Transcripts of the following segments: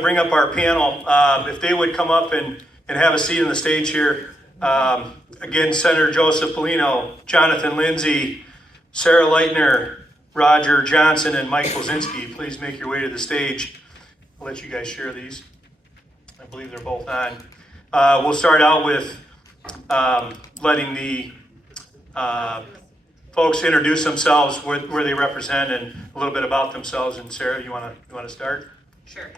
bring up our panel. If they would come up and have a seat on the stage here. Again, Senator Joseph Bellino, Jonathon Lindsey, Sarah Lightner, Roger Johnson, and Mike Wilcynski, please make your way to the stage. I'll let you guys share these. I believe they're both on. We'll start out with letting the folks introduce themselves, where they represent, and a little bit about themselves. And Sarah, you want to start? Sure.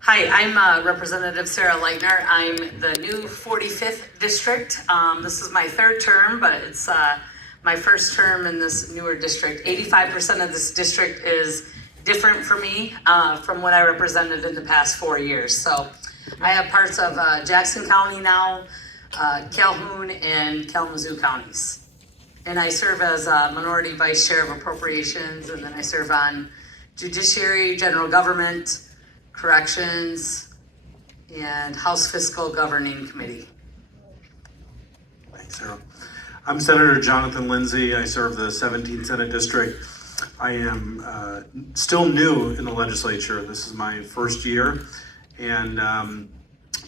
Hi, I'm Representative Sarah Lightner. I'm the new 45th district. This is my third term, but it's my first term in this newer district. 85% of this district is different for me from what I represented in the past 4 years. So I have parts of Jackson County now, Calhoun, and Kalamazoo counties. And I serve as Minority Vice Chair of Appropriations, and then I serve on Judiciary, General Government, Corrections, and House Fiscal Governing Committee. Thanks, Sarah. I'm Senator Jonathon Lindsey. I serve the 17th Senate District. I am still new in the legislature. This is my first year, and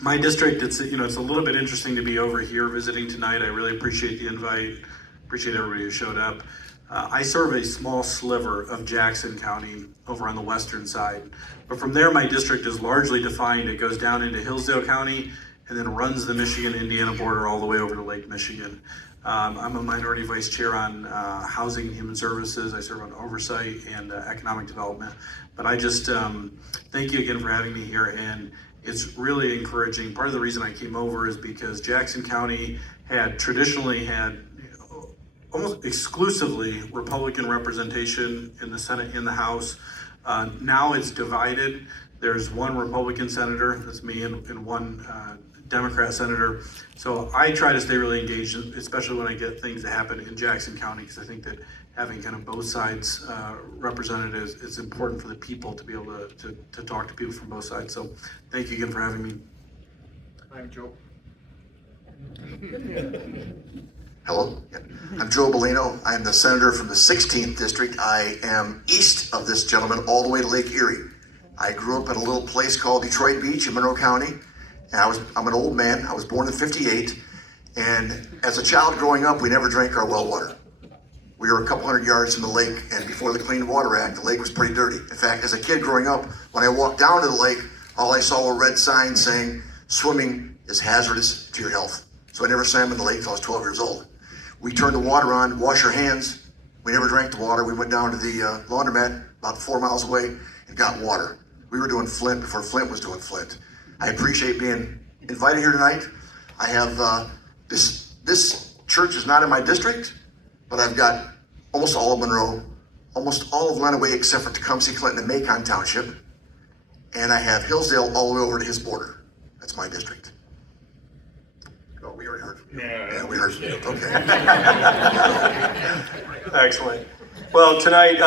my district, it's a little bit interesting to be over here visiting tonight. I really appreciate the invite. Appreciate everybody who showed up. I serve a small sliver of Jackson County over on the western side. But from there, my district is largely defined. It goes down into Hillsdale County and then runs the Michigan-Indiana border all the way over to Lake Michigan. I'm a minority vice chair on housing and human services. I serve on oversight and economic development. But I just thank you again for having me here. And it's really encouraging. Part of the reason I came over is because Jackson County had traditionally had almost exclusively Republican representation in the Senate, in the House. Now it's divided. There's one Republican senator, that's me, and one Democrat senator. So I try to stay really engaged, especially when I get things that happen in Jackson County, because I think that having kind of both sides represented is important for the people to be able to talk to people from both sides. So thank you again for having me. I'm Joe. Hello, I'm Joe Bellino. I'm the senator from the 16th district. I am east of this gentleman all the way to Lake Erie. I grew up in a little place called Detroit Beach in Monroe County. And I'm an old man. I was born in '58. And as a child growing up, we never drank our well water. We were a couple hundred yards from the lake, and before the Clean Water Act, the lake was pretty dirty. In fact, as a kid growing up, when I walked down to the lake, all I saw were red signs saying, swimming is hazardous to your health. So I never swam in the lake until I was 12 years old. We turned the water on, wash our hands. We never drank the water. We went down to the laundromat about 4 miles away and got water. We were doing Flint before Flint was doing Flint. I appreciate being invited here tonight. I have, this church is not in my district, but I've got almost all of Monroe, almost all of Lenawee except for Tecumseh, Clinton, and Macon Township. And I have Hillsdale all the way over to his border. That's my district. Oh, we already heard from you. Yeah, we heard from you. Okay. Excellent. Well, tonight,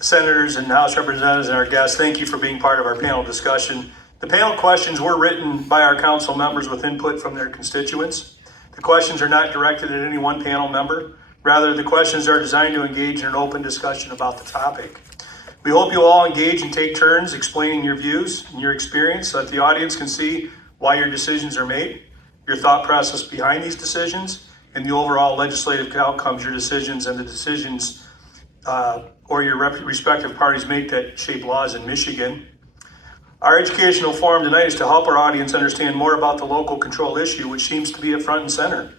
senators and House representatives and our guests, thank you for being part of our panel discussion. The panel questions were written by our council members with input from their constituents. The questions are not directed at any one panel member. Rather, the questions are designed to engage in an open discussion about the topic. We hope you all engage and take turns explaining your views and your experience so that the audience can see why your decisions are made, your thought process behind these decisions, and the overall legislative outcomes your decisions and the decisions or your respective parties make that shape laws in Michigan. Our educational forum tonight is to help our audience understand more about the local control issue, which seems to be at front and center.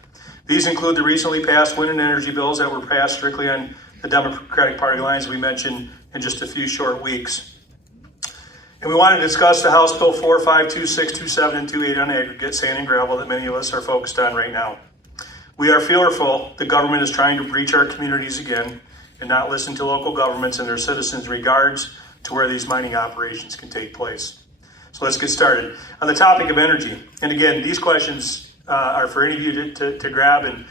These include the recently passed wind and energy bills that were passed strictly on the Democratic Party lines we mentioned in just a few short weeks. And we want to discuss the House Bill 4, 5, 2, 6, 2, 7, and 2, 8 on aggregate sand and gravel that many of us are focused on right now. We are fearful the government is trying to breach our communities again and not listen to local governments and their citizens in regards to where these mining operations can take place. So let's get started. On the topic of energy, and again, these questions are for any of you to grab, and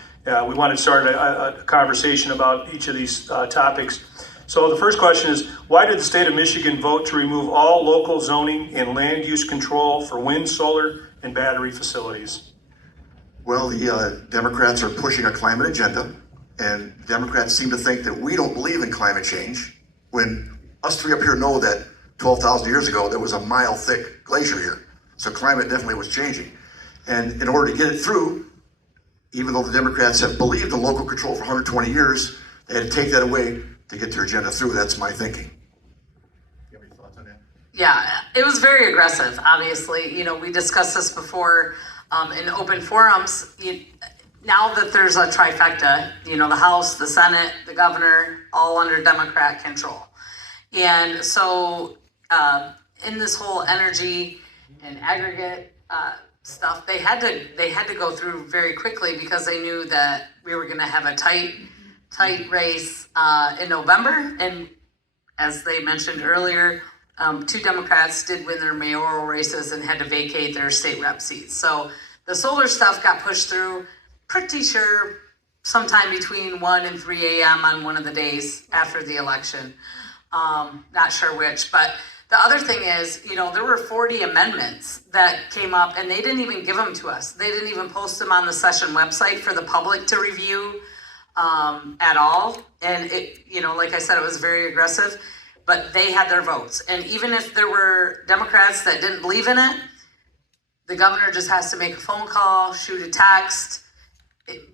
we want to start a conversation about each of these topics. So the first question is, why did the state of Michigan vote to remove all local zoning and land use control for wind, solar, and battery facilities? Well, the Democrats are pushing a climate agenda, and Democrats seem to think that we don't believe in climate change, when us three up here know that 12,000 years ago, there was a mile thick glacier here. So climate definitely was changing. And in order to get it through, even though the Democrats have believed in local control for 120 years, they had to take that away to get their agenda through. That's my thinking. You have any thoughts on that? Yeah, it was very aggressive, obviously. You know, we discussed this before in open forums. Now that there's a trifecta, you know, the House, the Senate, the governor, all under Democrat control. And so in this whole energy and aggregate stuff, they had to go through very quickly because they knew that we were going to have a tight race in November. And as they mentioned earlier, 2 Democrats did win their mayoral races and had to vacate their state rep seats. So the solar stuff got pushed through, pretty sure sometime between 1 and 3 a.m. on one of the days after the election. Not sure which, but the other thing is, you know, there were 40 amendments that came up and they didn't even give them to us. They didn't even post them on the session website for the public to review at all. And it, you know, like I said, it was very aggressive, but they had their votes. And even if there were Democrats that didn't believe in it, the governor just has to make a phone call, shoot a text,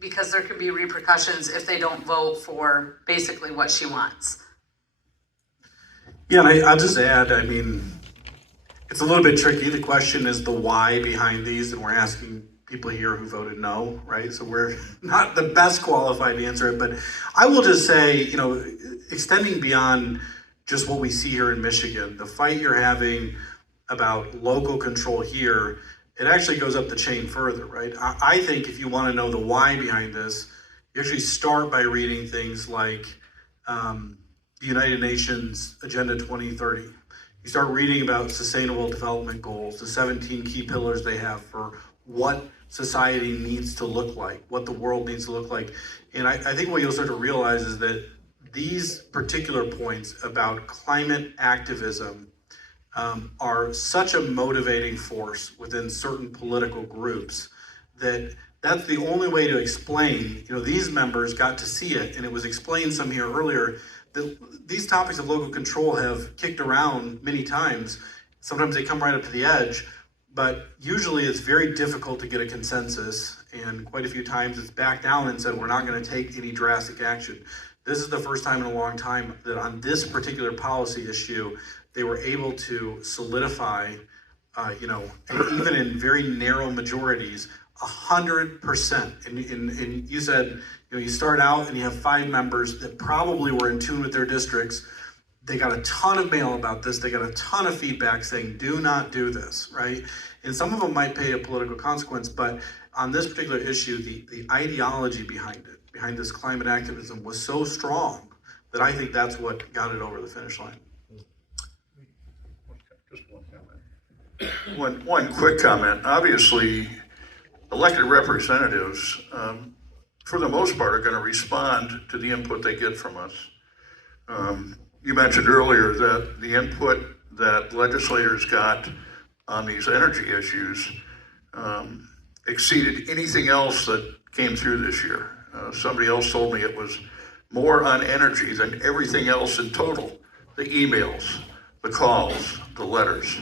because there could be repercussions if they don't vote for basically what she wants. Yeah, and I'll just add, I mean, it's a little bit tricky. The question is the why behind these, and we're asking people here who voted no, right? So we're not the best qualified to answer it, but I will just say, you know, extending beyond just what we see here in Michigan, the fight you're having about local control here, it actually goes up the chain further, right? I think if you want to know the why behind this, you actually start by reading things like the United Nations Agenda 2030. You start reading about sustainable development goals, the 17 key pillars they have for what society needs to look like, what the world needs to look like. And I think what you'll start to realize is that these particular points about climate activism are such a motivating force within certain political groups that that's the only way to explain. You know, these members got to see it, and it was explained some here earlier that these topics of local control have kicked around many times. Sometimes they come right up to the edge, but usually it's very difficult to get a consensus, and quite a few times it's backed down and said we're not going to take any drastic action. This is the first time in a long time that on this particular policy issue, they were able to solidify, you know, even in very narrow majorities, 100%. And you said, you know, you start out and you have 5 members that probably were in tune with their districts. They got a ton of mail about this. They got a ton of feedback saying, do not do this, right? And some of them might pay a political consequence, but on this particular issue, the ideology behind it, behind this climate activism was so strong that I think that's what got it over the finish line. Just one comment. One quick comment. Obviously, elected representatives, for the most part, are going to respond to the input they get from us. You mentioned earlier that the input that legislators got on these energy issues exceeded anything else that came through this year. Somebody else told me it was more on energy than everything else in total. The emails, the calls, the letters.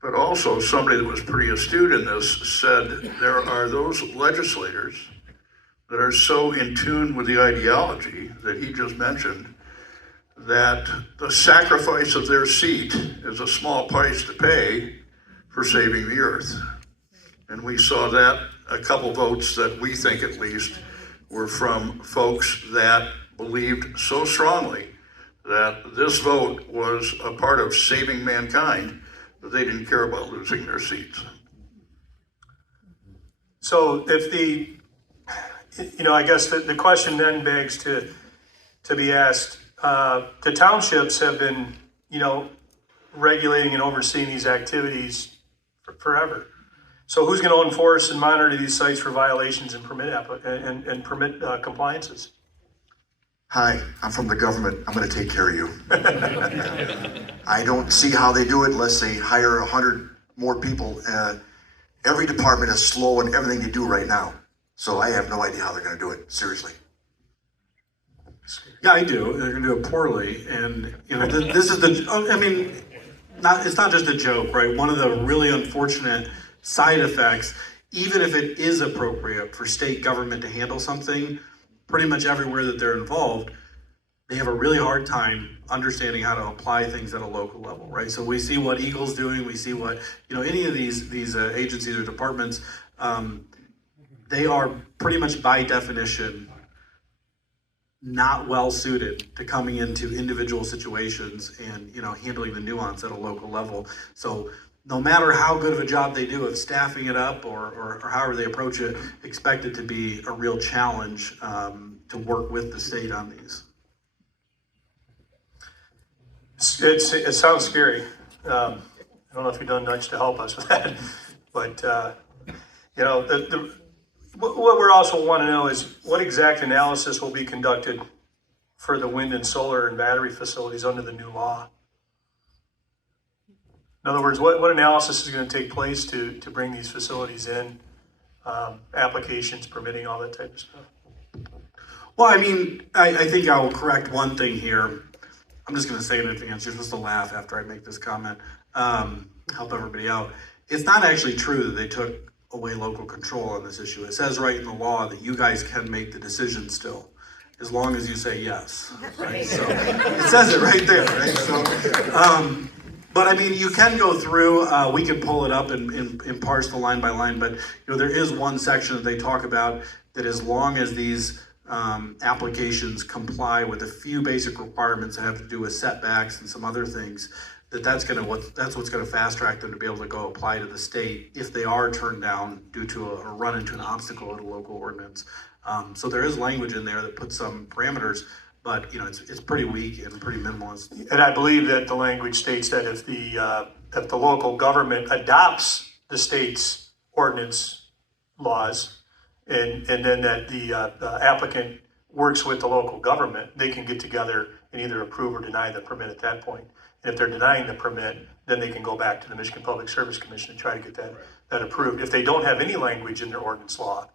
But also somebody that was pretty astute in this said there are those legislators that are so in tune with the ideology that he just mentioned that the sacrifice of their seat is a small price to pay for saving the earth. And we saw that a couple votes that we think at least were from folks that believed so strongly that this vote was a part of saving mankind that they didn't care about losing their seats. So if you know, I guess the question then begs to be asked, the townships have been, you know, regulating and overseeing these activities forever. So who's going to enforce and monitor these sites for violations and permit compliances? Hi, I'm from the government. I'm going to take care of you. I don't see how they do it unless they hire 100 more people. Every department is slow in everything they do right now. So I have no idea how they're going to do it, seriously. Yeah, I do. They're going to do it poorly, and this is the. I mean, it's not just a joke, right? One of the really unfortunate side effects, even if it is appropriate for state government to handle something, pretty much everywhere that they're involved, they have a really hard time understanding how to apply things at a local level, right? So we see what Eagle's doing, we see what any of these agencies or departments, they are pretty much by definition not well suited to coming into individual situations and handling the nuance at a local level. So no matter how good of a job they do of staffing it up or however they approach it, expect it to be a real challenge to work with the state on these. It sounds scary. I don't know if you've done much to help us with that, but what we're also want to know is what exact analysis will be conducted for the wind and solar and battery facilities under the new law. In other words, what analysis is going to take place to bring these facilities in, applications, permitting, all that type of stuff? Well, I mean, I think I will correct one thing here. I'm just going to say in advance, you're supposed to laugh after I make this comment, help everybody out. It's not actually true that they took away local control on this issue. It says right in the law that you guys can make the decision still, as long as you say yes. Right? So it says it right there, right? So, but I mean, you can go through, we can pull it up and parse the line by line, but there is one section that they talk about that as long as these applications comply with a few basic requirements that have to do with setbacks and some other things, that's what's going to fast track them to be able to go apply to the state if they are turned down due to or run into an obstacle at a local ordinance. So there is language in there that puts some parameters, but it's pretty weak and pretty minimalist. And I believe that the language states that if the local government adopts the state's ordinance laws, and then that the applicant works with the local government, they can get together and either approve or deny the permit at that point. And if they're denying the permit, then they can go back to the Michigan Public Service Commission and try to get that approved. If they don't have any language in their ordinance law,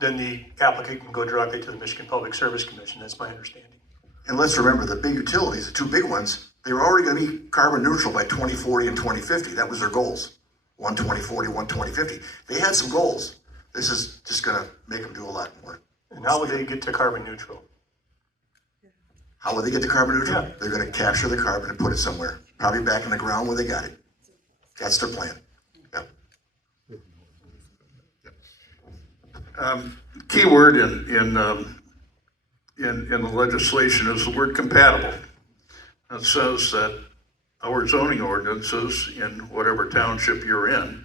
then the applicant can go directly to the Michigan Public Service Commission. That's my understanding. And let's remember the big utilities, the two big ones, they were already going to be carbon neutral by 2040 and 2050. That was their goals. 2040, 2050. They had some goals. This is just going to make them do a lot more. And how would they get to carbon neutral? How would they get to carbon neutral? Yeah. They're going to capture the carbon and put it somewhere, probably back in the ground where they got it. That's their plan. Yeah. Key word in the legislation is the word compatible. It says that our zoning ordinances in whatever township you're in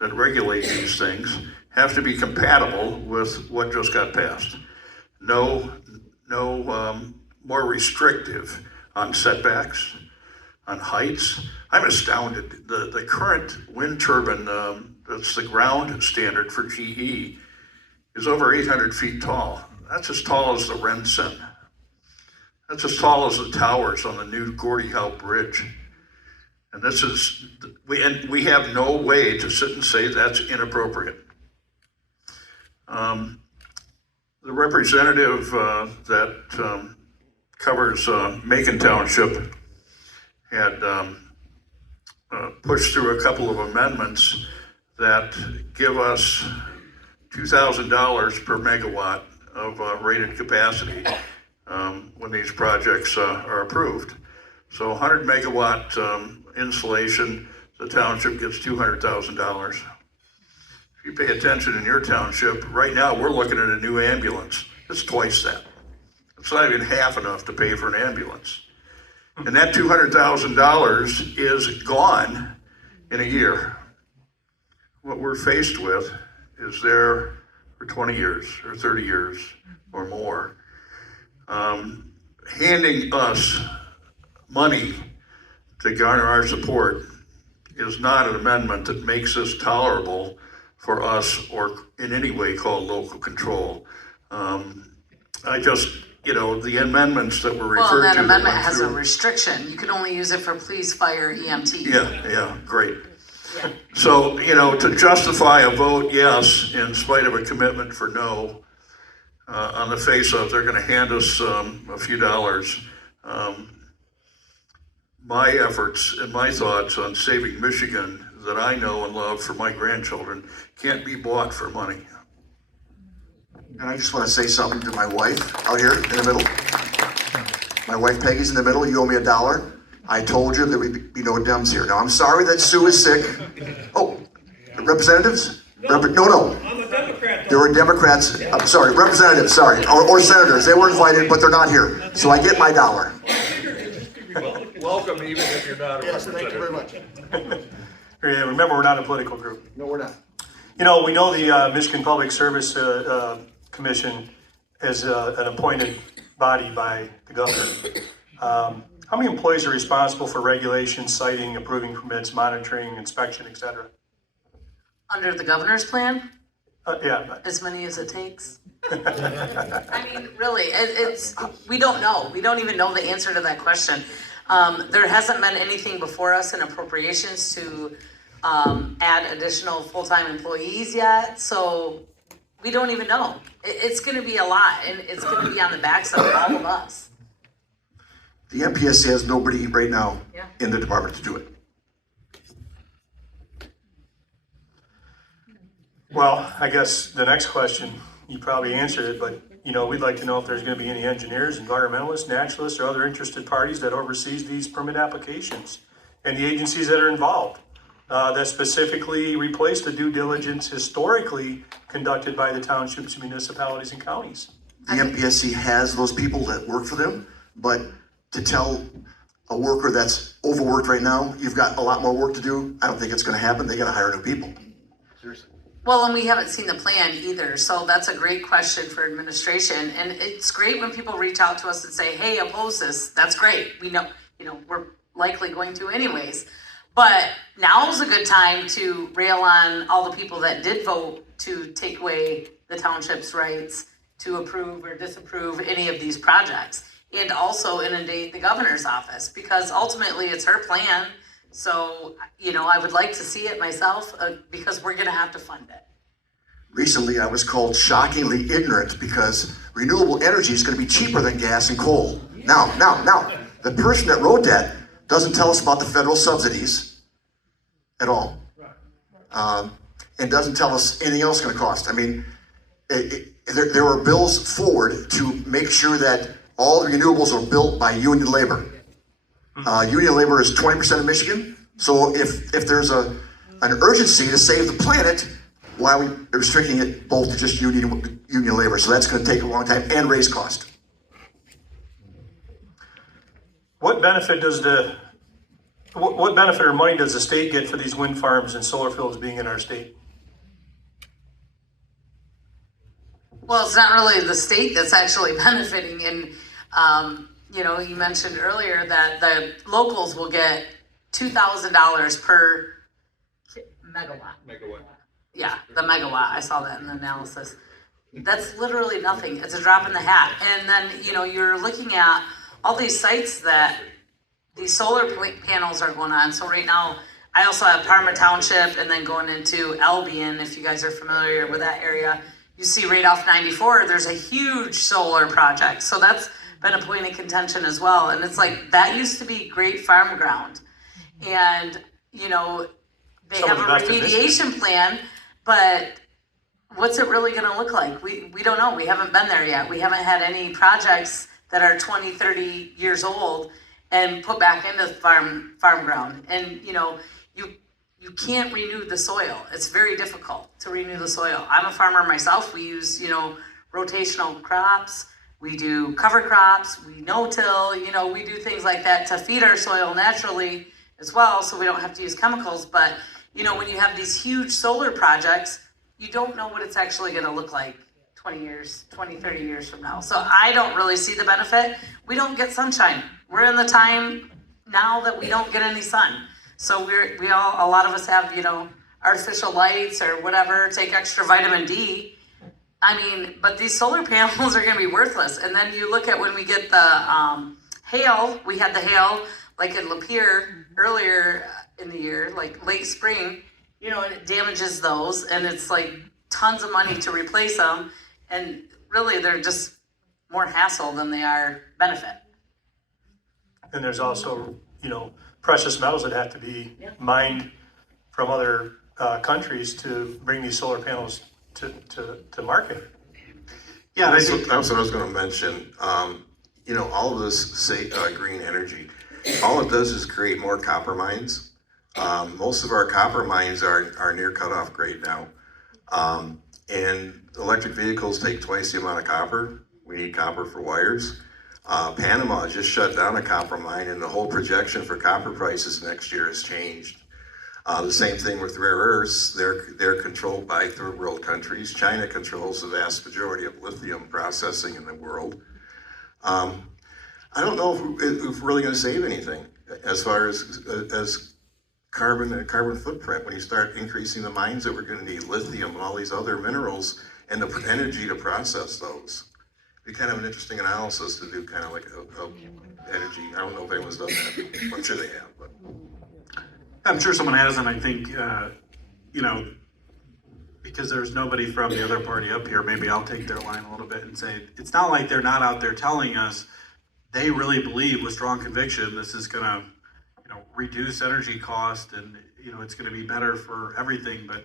that regulate these things have to be compatible with what just got passed. No more restrictive on setbacks, on heights. I'm astounded. The current wind turbine, that's the ground standard for GE, is over 800 feet tall. That's as tall as the Rensen. That's as tall as the towers on the new Gordie Howe Bridge. And we have no way to sit and say that's inappropriate. The representative that covers Macon Township had pushed through a couple of amendments that give us $2,000 per megawatt of rated capacity when these projects are approved. So 100 megawatt installation, the township gets $200,000. If you pay attention in your township, right now we're looking at a new ambulance. It's twice that. It's not even half enough to pay for an ambulance. And that $200,000 is gone in a year. What we're faced with is there for 20 years or 30 years or more. Handing us money to garner our support is not an amendment that makes this tolerable for us or in any way called local control. The amendments that were referred to. Well, that amendment has a restriction. You can only use it for police, fire, EMT. Yeah, great. Yeah. So, to justify a vote yes in spite of a commitment for no, on the face of, they're gonna hand us a few dollars. My efforts and my thoughts on saving Michigan that I know and love for my grandchildren can't be bought for money. And I just want to say something to my wife out here in the middle. My wife Peggy's in the middle. You owe me $1. I told you there would be no Dems here. Now, I'm sorry that Sue is sick. Oh, representatives? No. I'm a Democrat. There were Democrats, I'm sorry, representatives, sorry, or senators. They were invited, but they're not here. So I get my $1. Welcome, even if you're not a Yes, thank you very much. Yeah, remember, we're not a political group. No, we're not. You know, we know the Michigan Public Service Commission is an appointed body by the governor. How many employees are responsible for regulation, citing, approving permits, monitoring, inspection, et cetera? Under the governor's plan, Yeah, as many as it takes. I mean, really, it's, we don't know. We don't even know the answer to that question. There hasn't been anything before us in appropriations to add additional full-time employees yet, so we don't even know. It's gonna be a lot, and it's gonna be on the backs of all of us. The MPSC has nobody right now Yeah. in the department to do it. well, I guess the next question, you probably answered it, but, you know, we'd like to know if there's gonna be any engineers, environmentalists, naturalists, or other interested parties that oversees these permit applications, and the agencies that are involved, that specifically replace the due diligence historically conducted by the townships, municipalities, and counties. The MPSC has those people that work for them, but to tell a worker that's overworked right now, you've got a lot more work to do, I don't think it's gonna happen. They gotta hire new people. Seriously. Well, and we haven't seen the plan either, so that's a great question for administration. And it's great when people reach out to us and say, hey, oppose this. That's great. We know, we're likely going to anyways. But now's a good time to rail on all the people that did vote to take away the township's rights to approve or disapprove any of these projects. And also inundate the governor's office, because ultimately it's her plan. So, I would like to see it myself, because we're gonna have to fund it. Recently, I was called shockingly ignorant because renewable energy is gonna be cheaper than gas and coal. Now, the person that wrote that doesn't tell us about the federal subsidies at all. And doesn't tell us anything else gonna cost. I mean, there were bills forward to make sure that all the renewables are built by union labor. Union labor is 20% of Michigan. So if there's an urgency to save the planet, why are we restricting it both to just union labor? So that's going to take a long time and raise cost. What benefit or money does the state get for these wind farms and solar fields being in our state? Well, it's not really the state that's actually benefiting, and you mentioned earlier that the locals will get $2,000 per megawatt. Yeah, the megawatt. I saw that in the analysis. That's literally nothing. It's a drop in the hat. And then you're looking at all these sites that these solar panels are going on. So right now, I also have Parma Township, and then going into Albion, if you guys are familiar with that area. You see right off 94, there's a huge solar project. So that's been a point of contention as well. And it's like, that used to be great farm ground. And, they have a remediation plan, but what's it really gonna look like? We don't know. We haven't been there yet. We haven't had any projects that are 20, 30 years old and put back into farm ground. And, you can't renew the soil. It's very difficult to renew the soil. I'm a farmer myself. We use, rotational crops. We do cover crops. We no-till. We do things like that to feed our soil naturally as well, so we don't have to use chemicals. But, when you have these huge solar projects, you don't know what it's actually going to look like 20, 30 years from now. So I don't really see the benefit. We don't get sunshine. We're in the time now that we don't get any sun. So a lot of us have, artificial lights or whatever, take extra vitamin D. But these solar panels are gonna be worthless. And then you look at when we get the hail, we had the hail like in Lapeer earlier in the year, like late spring, and it damages those, and it's like tons of money to replace them. And really, they're just more hassle than they are benefit. And there's also, precious metals that have to be mined from other countries to bring these solar panels to market. Yeah, That's what I was gonna mention. All of this, say, green energy, all it does is create more copper mines. Most of our copper mines are near cutoff grade now. And electric vehicles take twice the amount of copper. We need copper for wires. Panama just shut down a copper mine, and the whole projection for copper prices next year has changed. The same thing with rare earths. They're controlled by third world countries. China controls the vast majority of lithium processing in the world. I don't know if we're really going to save anything as far as carbon and carbon footprint when you start increasing the mines that we're going to need, lithium and all these other minerals, and the energy to process those. It'd be kind of an interesting analysis to do, kind of like a energy. I don't know if anyone's done that. I'm sure they have, but. I'm sure someone has, and I think, because there's nobody from the other party up here, maybe I'll take their line a little bit and say, it's not like they're not out there telling us they really believe with strong conviction this is gonna, reduce energy cost and, it's gonna be better for everything. But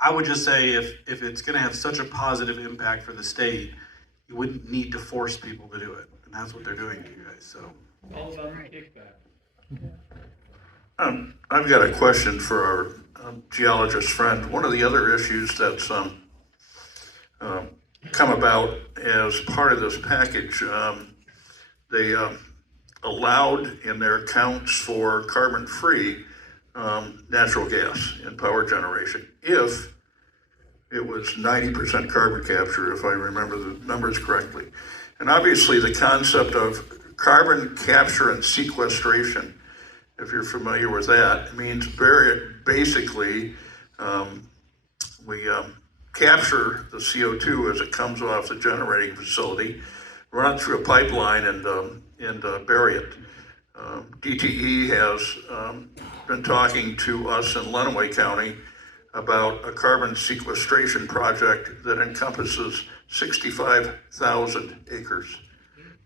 I would just say if it's gonna have such a positive impact for the state, you wouldn't need to force people to do it. And that's what they're doing to you guys, so. All about the kickback. I've got a question for our geologist friend. One of the other issues that's come about as part of this package, they allowed in their counts for carbon-free natural gas in power generation if it was 90% carbon capture, if I remember the numbers correctly. And obviously the concept of carbon capture and sequestration, if you're familiar with that, means basically we capture the CO2 as it comes off the generating facility, run it through a pipeline and bury it. DTE has been talking to us in Lenawee County about a carbon sequestration project that encompasses 65,000 acres.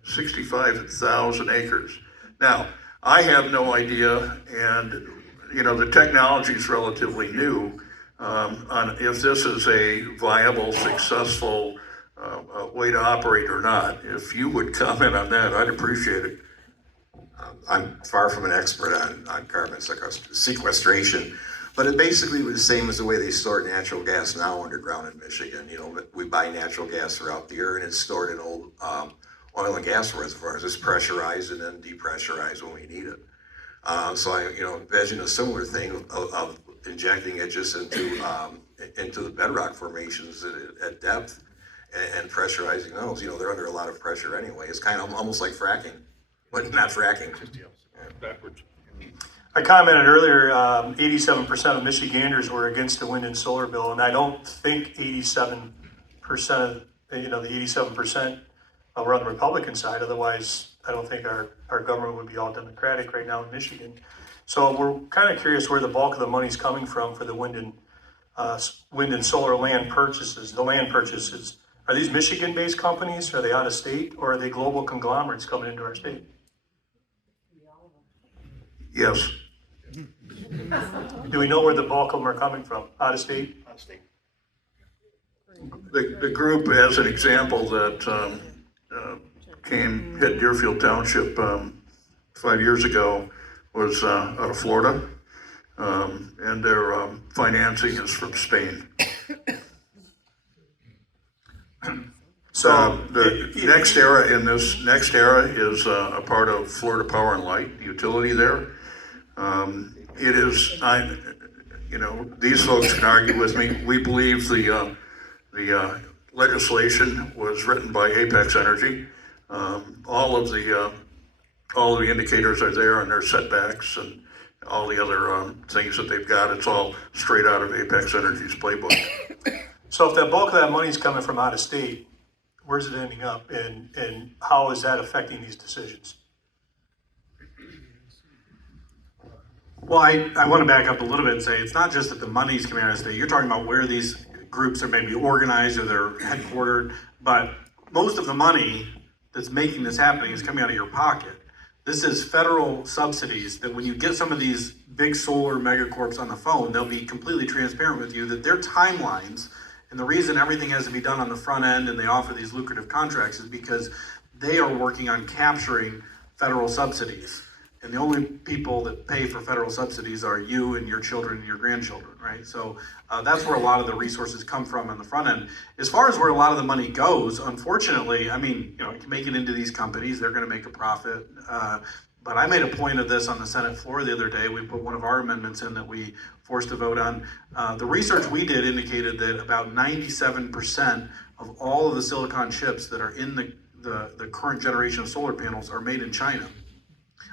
65,000 acres. Now, I have no idea, and the technology is relatively new, on if this is a viable, successful way to operate or not. If you would comment on that, I'd appreciate it. I'm far from an expert on carbon sequestration, but it basically was the same as the way they store natural gas now underground in Michigan. We buy natural gas throughout the year, and it's stored in old oil and gas reservoirs. It's pressurized and then depressurized when we need it. So I, envision a similar thing of injecting it just into the bedrock formations at depth and pressurizing those. They're under a lot of pressure anyway. It's kind of almost like fracking, but not fracking. Backwards. I commented earlier, 87% of Michiganders were against the wind and solar bill, and I don't think 87% of, the 87% were on the Republican side. Otherwise, I don't think our government would be all Democratic right now in Michigan. So we're kind of curious where the bulk of the money's coming from for the wind and solar land purchases. The land purchases, are these Michigan-based companies? Are they out of state, or are they global conglomerates coming into our state? Yes. Do we know where the bulk of them are coming from? Out of state? Out of state. The group, as an example, that hit Deerfield Township 5 years ago was out of Florida, and their financing is from Spain. So the next era is a part of Florida Power and Light, the utility there. It is, these folks can argue with me. We believe the legislation was written by Apex Energy. All of the indicators are there, and their setbacks and all the other things that they've got. It's all straight out of Apex Energy's playbook. So if the bulk of that money is coming from out of state, where's it ending up, and how is that affecting these decisions? Well, I want to back up a little bit and say it's not just that the money's coming out of state. You're talking about where these groups are maybe organized or they're headquartered, but most of the money that's making this happening is coming out of your pocket. This is federal subsidies that when you get some of these big solar megacorps on the phone, they'll be completely transparent with you that their timelines, and the reason everything has to be done on the front end and they offer these lucrative contracts is because they are working on capturing federal subsidies. And the only people that pay for federal subsidies are you and your children and your grandchildren, right? So that's where a lot of the resources come from on the front end. As far as where a lot of the money goes, unfortunately, I mean, you know, you can make it into these companies, they're gonna make a profit. But I made a point of this on the Senate floor the other day. We put one of our amendments in that we forced a vote on. The research we did indicated that about 97% of all of the silicon chips that are in the current generation of solar panels are made in China.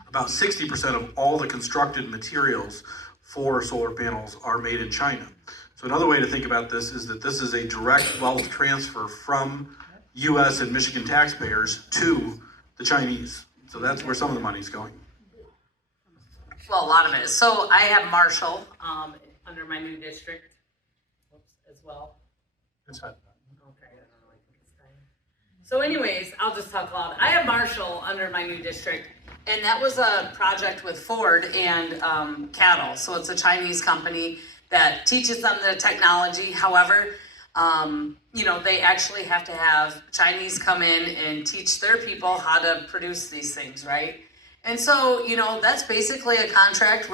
About 60% of all the constructed materials for solar panels are made in China. So another way to think about this is that this is a direct wealth transfer from US and Michigan taxpayers to the Chinese. So that's where some of the money's going. Well, a lot of it. So I have Marshall, under my new district as well. That's fine. Okay, I don't know, I think it's fine. So anyways, I'll just talk loud. I have Marshall under my new district, and that was a project with Ford and Cattle. So it's a Chinese company that teaches them the technology. However, you know, they actually have to have Chinese come in and teach their people how to produce these things, right? And so, you know, that's basically a contract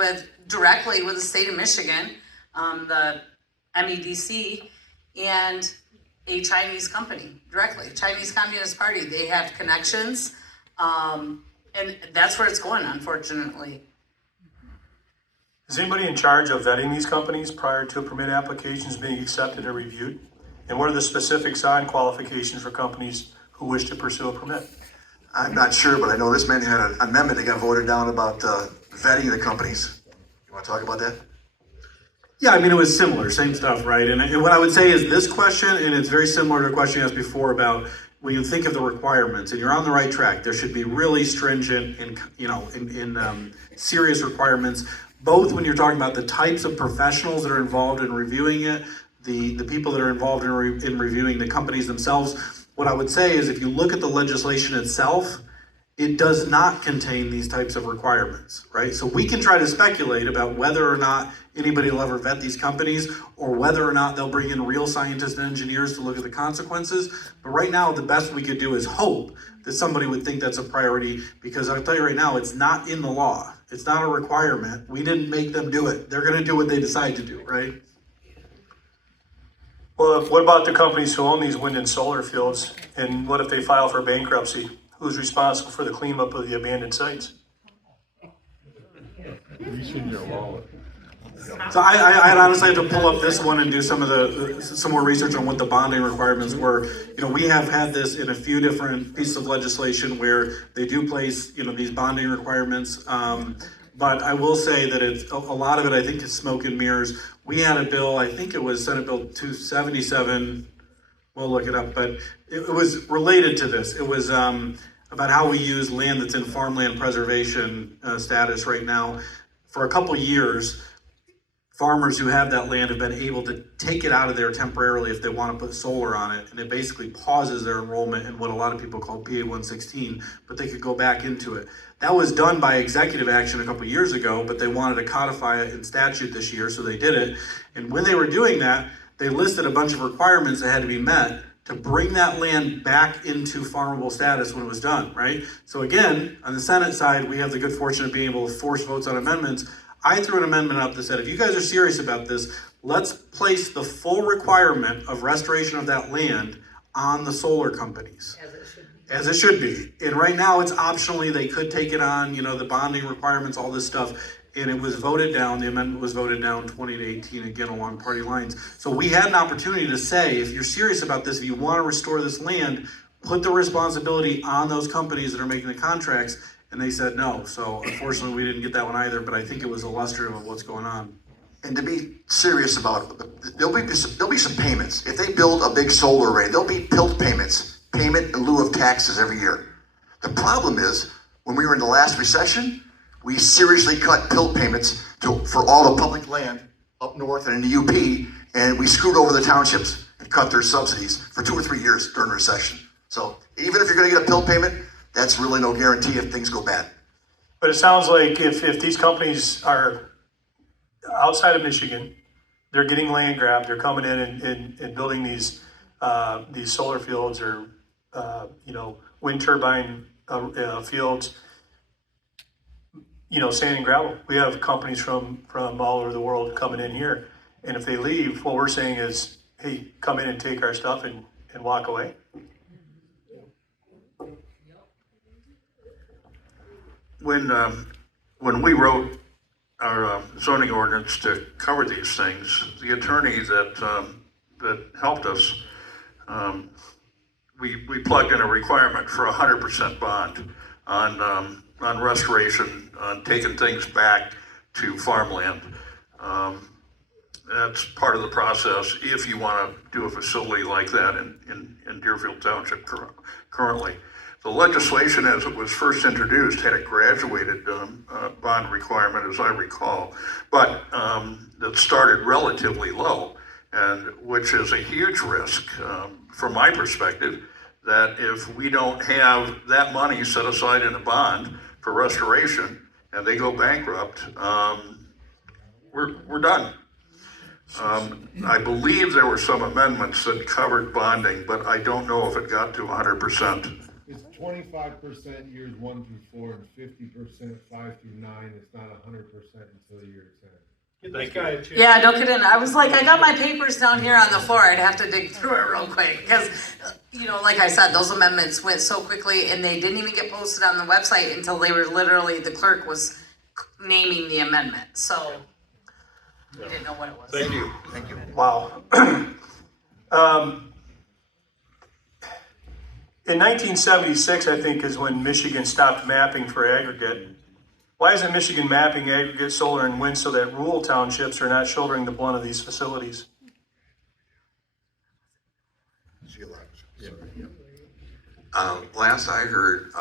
directly with the state of Michigan, the MEDC, and a Chinese company directly, Chinese Communist Party. They have connections, and that's where it's going, unfortunately. Is anybody in charge of vetting these companies prior to permit applications being accepted or reviewed? And what are the specifics on qualifications for companies who wish to pursue a permit? I'm not sure, but I know this man had an amendment that got voted down about vetting the companies. You want to talk about that? Yeah, I mean, it was similar, same stuff, right? And what I would say is this question, and it's very similar to a question you asked before about when you think of the requirements, and you're on the right track. There should be really stringent and, you know, in serious requirements, both when you're talking about the types of professionals that are involved in reviewing it, the people that are involved in reviewing the companies themselves. What I would say is if you look at the legislation itself, it does not contain these types of requirements, right? So we can try to speculate about whether or not anybody will ever vet these companies or whether or not they'll bring in real scientists and engineers to look at the consequences. But right now, the best we could do is hope that somebody would think that's a priority, because I'll tell you right now, it's not in the law. It's not a requirement. We didn't make them do it. They're gonna do what they decide to do, right? Well, what about the companies who own these wind and solar fields? And what if they file for bankruptcy? Who's responsible for the cleanup of the abandoned sites? So I honestly had to pull up this one and do some more research on what the bonding requirements were. You know, we have had this in a few different pieces of legislation where they do place, you know, these bonding requirements. But I will say that it's a lot of it, I think, is smoke and mirrors. We had a bill, I think it was Senate Bill 277. We'll look it up, but it was related to this. It was about how we use land that's in farmland preservation status right now. For a couple years, farmers who have that land have been able to take it out of there temporarily if they want to put solar on it, and it basically pauses their enrollment in what a lot of people call PA 116, but they could go back into it. That was done by executive action a couple years ago, but they wanted to codify it in statute this year, so they did it. And when they were doing that, they listed a bunch of requirements that had to be met to bring that land back into farmable status when it was done, right? So again, on the Senate side, we have the good fortune of being able to force votes on amendments. I threw an amendment up that said, if you guys are serious about this, let's place the full requirement of restoration of that land on the solar companies. As it should be. And right now it's optionally, they could take it on, you know, the bonding requirements, all this stuff. And it was voted down, the amendment was voted down 20 to 18, again, along party lines. So we had an opportunity to say, if you're serious about this, if you want to restore this land, put the responsibility on those companies that are making the contracts. And they said no. So unfortunately, we didn't get that one either, but I think it was illustrative of what's going on. And to be serious about it, there'll be some payments. If they build a big solar array, there'll be PILT payments, payment in lieu of taxes every year. The problem is, when we were in the last recession, we seriously cut PILT payments for all the public land up north and in the UP, and we screwed over the townships and cut their subsidies for 2 or 3 years during the recession. So even if you're gonna get a bill payment, that's really no guarantee if things go bad. But it sounds like if these companies are outside of Michigan, they're getting land grab, they're coming in and building these solar fields or, wind turbine fields, sand and gravel. We have companies from all over the world coming in here. And if they leave, what we're saying is, hey, come in and take our stuff and walk away. When we wrote our zoning ordinance to cover these things, the attorney that helped us, we plugged in a requirement for 100% bond on restoration, on taking things back to farmland. That's part of the process if you want to do a facility like that in Deerfield Township currently. The legislation, as it was first introduced, had a graduated bond requirement, as I recall, but that started relatively low, and which is a huge risk from my perspective, that if we don't have that money set aside in a bond for restoration and they go bankrupt, we're done. I believe there were some amendments that covered bonding, but I don't know if it got to 100%. It's 25% years 1 through 4 and 50% 5 through 9. It's not 100% until year 10. Get this guy a chance. Yeah, don't get in. I was like, I got my papers down here on the floor. I'd have to dig through it real quick because, like I said, those amendments went so quickly and they didn't even get posted on the website until they were literally, the clerk was naming the amendment. So we didn't know what it was. Thank you. Thank you. Wow. In 1976, I think, is when Michigan stopped mapping for aggregate. Why isn't Michigan mapping aggregate solar and wind so that rural townships are not shouldering the brunt of these facilities? Last I heard,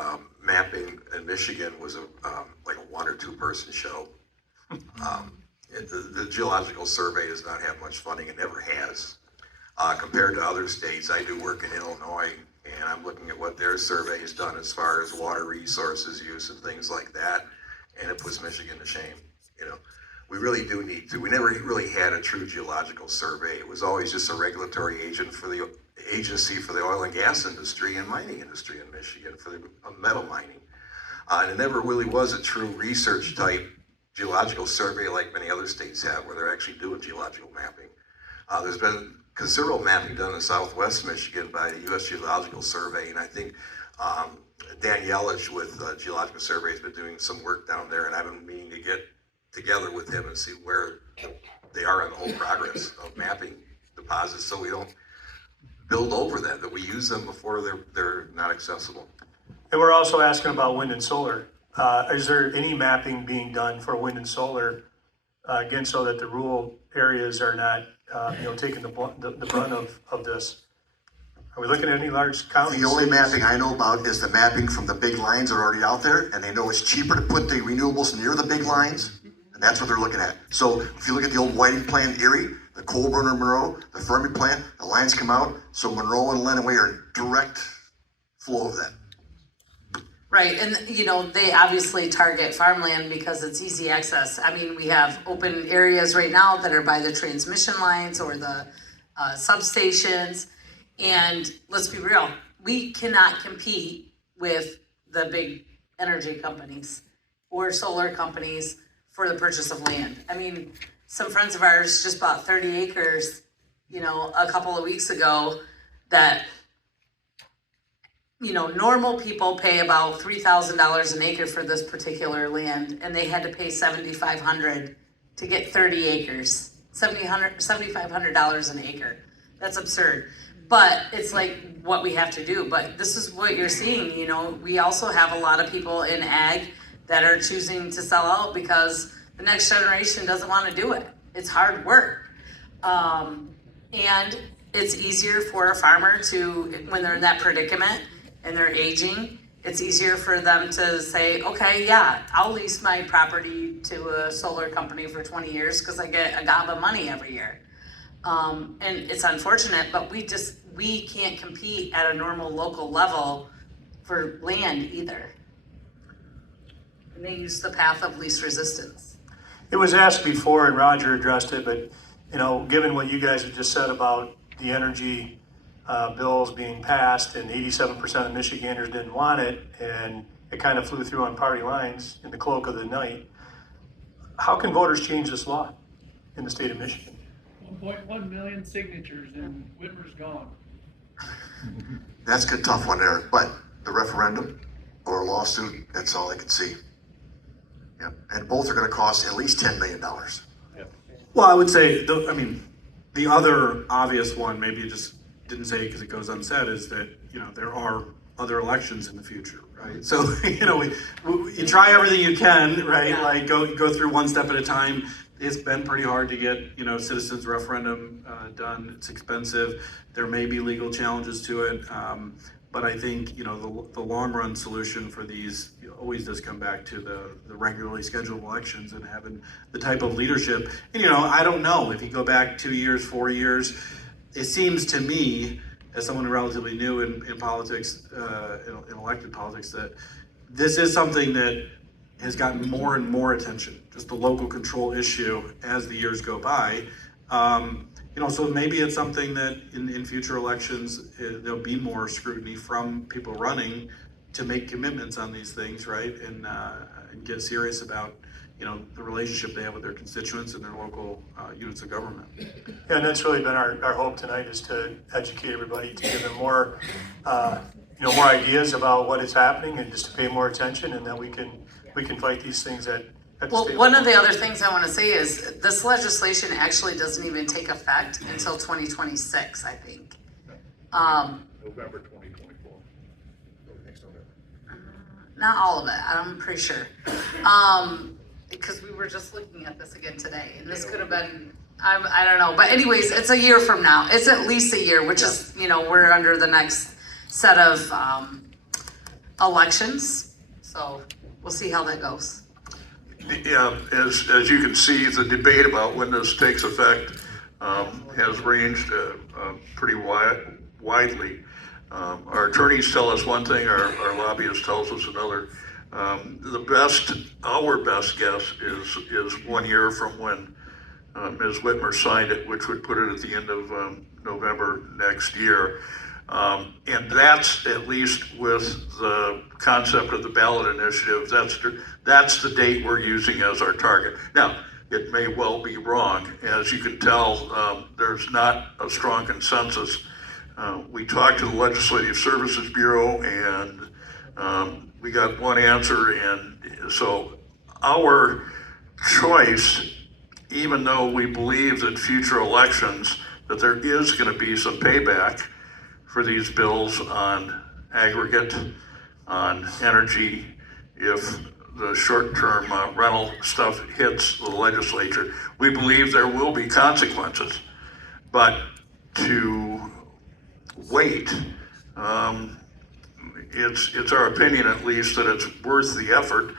mapping in Michigan was like a 1 or 2 person show. The Geological Survey does not have much funding, it never has. Compared to other states, I do work in Illinois, and I'm looking at what their survey has done as far as water resources use and things like that, and it puts Michigan to shame. We really do need to. We never really had a true geological survey. It was always just a regulatory agency for the oil and gas industry and mining industry in Michigan for the metal mining. And it never really was a true research type geological survey like many other states have, where they're actually doing geological mapping. There's been considerable mapping done in Southwest Michigan by the U.S. Geological Survey, and I think Dan Yelich with Geological Survey has been doing some work down there, and I've been meaning to get together with him and see where they are in the whole progress of mapping deposits, so we don't build over them, that we use them before they're not accessible. And we're also asking about wind and solar. Is there any mapping being done for wind and solar, again, so that the rural areas are not, taking the brunt of this? Are we looking at any large counties? The only mapping I know about is the mapping from the big lines that are already out there, and they know it's cheaper to put the renewables near the big lines, and that's what they're looking at. So if you look at the old Whiting plant, Erie, the coal burner Monroe, the Fermi plant, the lines come out, so Monroe and Lenawee are in direct flow of that. Right, and they obviously target farmland because it's easy access. I mean, we have open areas right now that are by the transmission lines or the substations. And let's be real, we cannot compete with the big energy companies or solar companies for the purchase of land. I mean, some friends of ours just bought 30 acres, a couple of weeks ago that, normal people pay about $3,000 an acre for this particular land, and they had to pay $7,500 to get 30 acres, $7,500 an acre. That's absurd. But it's like what we have to do. But this is what you're seeing, we also have a lot of people in ag that are choosing to sell out because the next generation doesn't want to do it. It's hard work. And it's easier for a farmer to, when they're in that predicament and they're aging, it's easier for them to say, okay, yeah, I'll lease my property to a solar company for 20 years because I get a gob of money every year. And it's unfortunate, but we can't compete at a normal local level for land either. And they use the path of least resistance. It was asked before and Roger addressed it, but given what you guys have just said about the energy bills being passed and 87% of Michiganders didn't want it, and it kind of flew through on party lines in the cloak of the night, how can voters change this law in the state of Michigan? 1.1 million signatures and Whitmer's gone. That's a tough one there, but the referendum or a lawsuit, that's all I can see. Yeah, and both are gonna cost at least $10 million. Well, I would say, the other obvious one, maybe you just didn't say it because it goes unsaid, is that, there are other elections in the future, right? So, you try everything you can, right? Yeah. Like go through one step at a time. It's been pretty hard to get, citizens referendum done. It's expensive. There may be legal challenges to it. But I think, the long run solution for these always does come back to the regularly scheduled elections and having the type of leadership. And, I don't know if you go back 2 years, 4 years, it seems to me, as someone relatively new in politics, in elected politics, that this is something that has gotten more and more attention, just the local control issue as the years go by. So maybe it's something that in future elections, there'll be more scrutiny from people running to make commitments on these things, right? And get serious about, the relationship they have with their constituents and their local units of government. Yeah, and that's really been our hope tonight, is to educate everybody, to give them more, more ideas about what is happening, and just to pay more attention, and that we can fight these things at the Well, state one of level. the other things I want to say is this legislation actually doesn't even take effect until 2026, I think. November 2024. Not all of it, I'm pretty sure. Because we were just looking at this again today, and this could have been, I don't know. But anyways, it's a year from now. It's at least a year, which is, we're under the next set of elections. So we'll see how that goes. Yeah, as you can see, the debate about when this takes effect has ranged pretty widely. Our attorneys tell us one thing, our lobbyist tells us another. Our best guess is 1 year from when Ms. Whitmer signed it, which would put it at the end of November next year. And that's at least with the concept of the ballot initiative. That's the date we're using as our target. Now, it may well be wrong. As you can tell, there's not a strong consensus. We talked to the Legislative Services Bureau, and we got one answer. And so our choice, even though we believe that future elections, that there is going to be some payback for these bills on aggregate, on energy, if the short-term rental stuff hits the legislature. We believe there will be consequences, but to wait, it's our opinion at least that it's worth the effort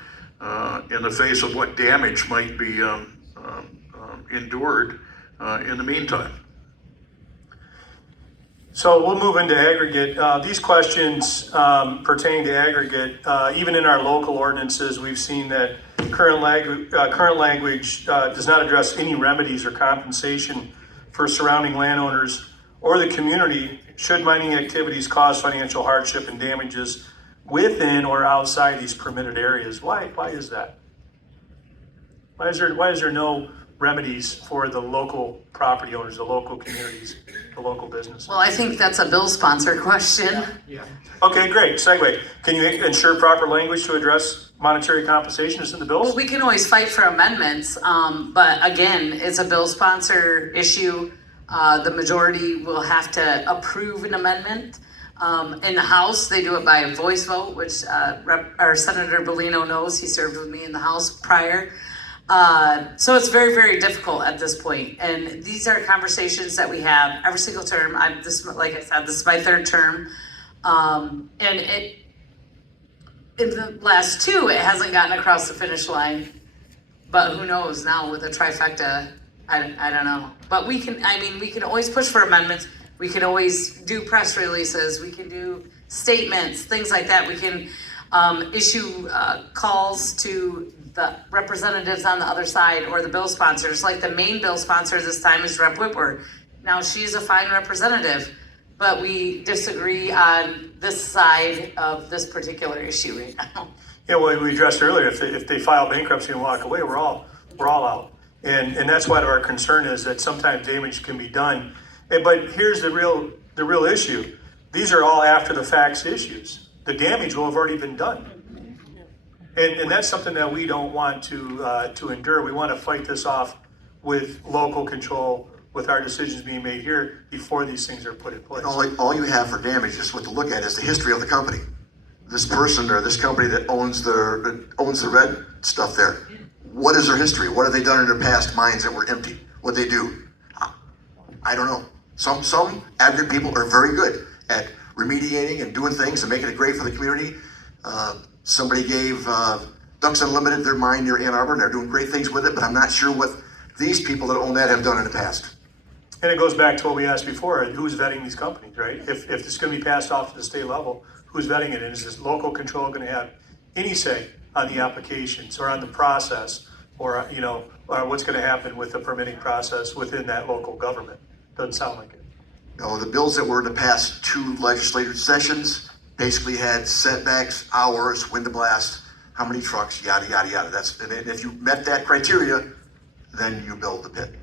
in the face of what damage might be endured in the meantime. So we'll move into aggregate. These questions pertaining to aggregate, even in our local ordinances, we've seen that current language does not address any remedies or compensation for surrounding landowners or the community should mining activities cause financial hardship and damages within or outside these permitted areas. Why is that? Why is there no remedies for the local property owners, the local communities, the local businesses? Well, I think that's a bill-sponsored question. Okay, great. Segue. Can you ensure proper language to address monetary compensation is in the bills? Well, we can always fight for amendments, but again, it's a bill sponsor issue. The majority will have to approve an amendment. In the House, they do it by a voice vote, which our Senator Bellino knows. He served with me in the House prior. So it's very, very difficult at this point. And these are conversations that we have every single term. Like I said, this is my third term. And in the last two, it hasn't gotten across the finish line. But who knows now with a trifecta, I don't know. But we can always push for amendments. We can always do press releases. We can do statements, things like that. We can issue calls to the representatives on the other side or the bill sponsors. Like the main bill sponsor this time is Rep. Whitwer. Now she's a fine representative, but we disagree on this side of this particular issue right now. Yeah, well, we addressed earlier, if they file bankruptcy and walk away, we're all out. And that's what our concern is, that sometimes damage can be done. But here's the real issue. These are all after the facts issues. The damage will have already been done. And that's something that we don't want to endure. We want to fight this off with local control, with our decisions being made here before these things are put in place. All you have for damage, just what to look at, is the history of the company. This person or this company that owns the red stuff there. What is their history? What have they done in their past mines that were empty? What they do? I don't know. Some aggregate people are very good at remediating and doing things and making it great for the community. Somebody gave Ducks Unlimited their mine near Ann Arbor, and they're doing great things with it, but I'm not sure what these people that own that have done in the past. And it goes back to what we asked before, who's vetting these companies, right? If this is going to be passed off to the state level, who's vetting it? And is this local control going to have any say on the applications or on the process, or what's going to happen with the permitting process within that local government? Doesn't sound like it. No, the bills that were in the past 2 legislative sessions basically had setbacks, hours, wind to blast, how many trucks, yada, yada, yada. And if you met that criteria, then you build the pit.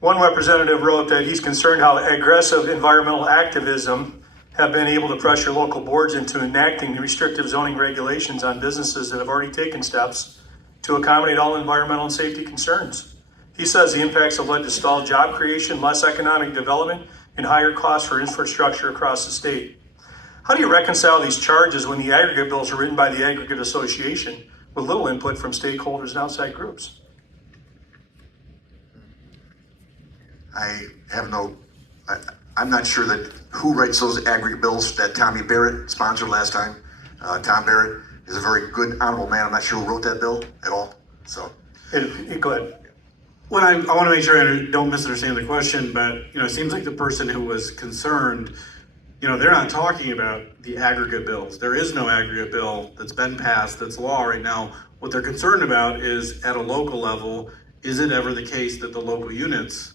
One representative wrote that he's concerned how aggressive environmental activism have been able to pressure local boards into enacting restrictive zoning regulations on businesses that have already taken steps to accommodate all environmental and safety concerns. He says the impacts have led to stalled job creation, less economic development, and higher costs for infrastructure across the state. How do you reconcile these charges when the aggregate bills are written by the Aggregate Association with little input from stakeholders and outside groups? I'm not sure that who writes those aggregate bills that Tommy Barrett sponsored last time. Tom Barrett is a very good, honorable man. I'm not sure who wrote that bill at all. So, Go ahead. Well, I want to make sure I don't misunderstand the question, but it seems like the person who was concerned, they're not talking about the aggregate bills. There is no aggregate bill that's been passed that's law right now. What they're concerned about is at a local level, is it ever the case that the local units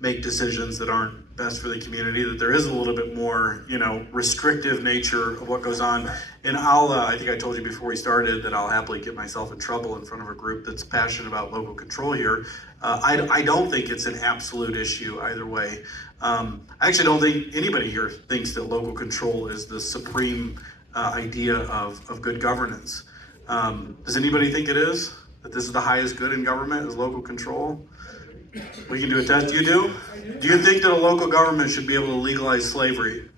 make decisions that aren't best for the community, that there is a little bit more, restrictive nature of what goes on. And I think I told you before we started that I'll happily get myself in trouble in front of a group that's passionate about local control here. I don't think it's an absolute issue either way. I actually don't think anybody here thinks that local control is the supreme idea of good governance. Does anybody think it is? That this is the highest good in government is local control? We can do a test. You do? Do you think that a local government should be able to legalize slavery?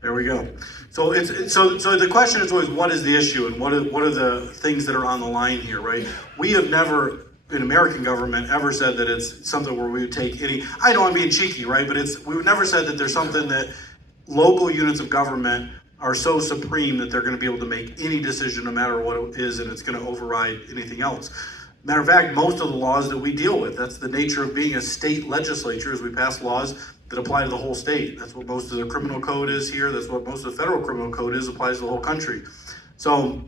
There we go. So so the question is always, what is the issue and what are the things that are on the line here, right? We have never in American government ever said that it's something where we would take any. I know I'm being cheeky, right? But we've never said that there's something that local units of government are so supreme that they're going to be able to make any decision no matter what it is, and it's going to override anything else. Matter of fact, most of the laws that we deal with, that's the nature of being a state legislature, is we pass laws that apply to the whole state. That's what most of the criminal code is here. That's what most of the federal criminal code is, applies to the whole country. So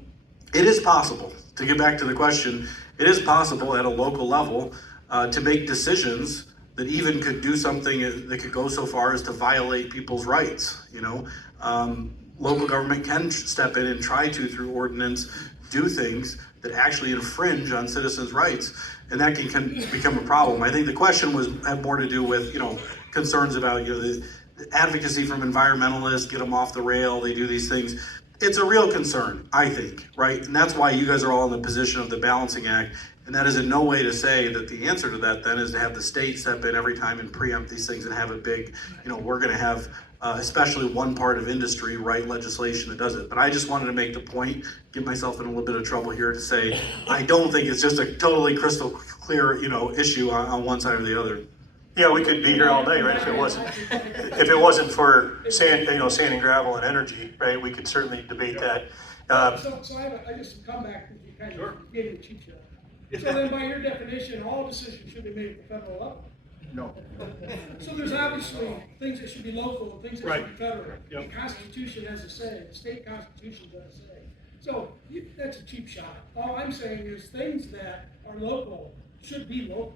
it is possible, to get back to the question, it is possible at a local level to make decisions that even could do something that could go so far as to violate people's rights. Local government can step in and try to, through ordinance, do things that actually infringe on citizens' rights, and that can become a problem. I think the question had more to do with concerns about the advocacy from environmentalists, get them off the rail, they do these things. It's a real concern, I think, right? And that's why you guys are all in the position of the balancing act, and that is in no way to say that the answer to that then is to have the state step in every time and preempt these things and have a big, we're going to have especially one part of industry write legislation that does it. But I just wanted to make the point, get myself in a little bit of trouble here to say, I don't think it's just a totally crystal clear, issue on one side or the other. Yeah, we could be here all day, right? If it wasn't for sand and gravel and energy, right? We could certainly debate that. So I just come back because you kind of gave me a cheat sheet. So then by your definition, all decisions should be made at the federal level. No. So there's obviously things that should be local and things that Right. should be federal. Yep. The Constitution has a say, the state constitution has a say. So that's a cheap shot. All I'm saying is things that are local should be local.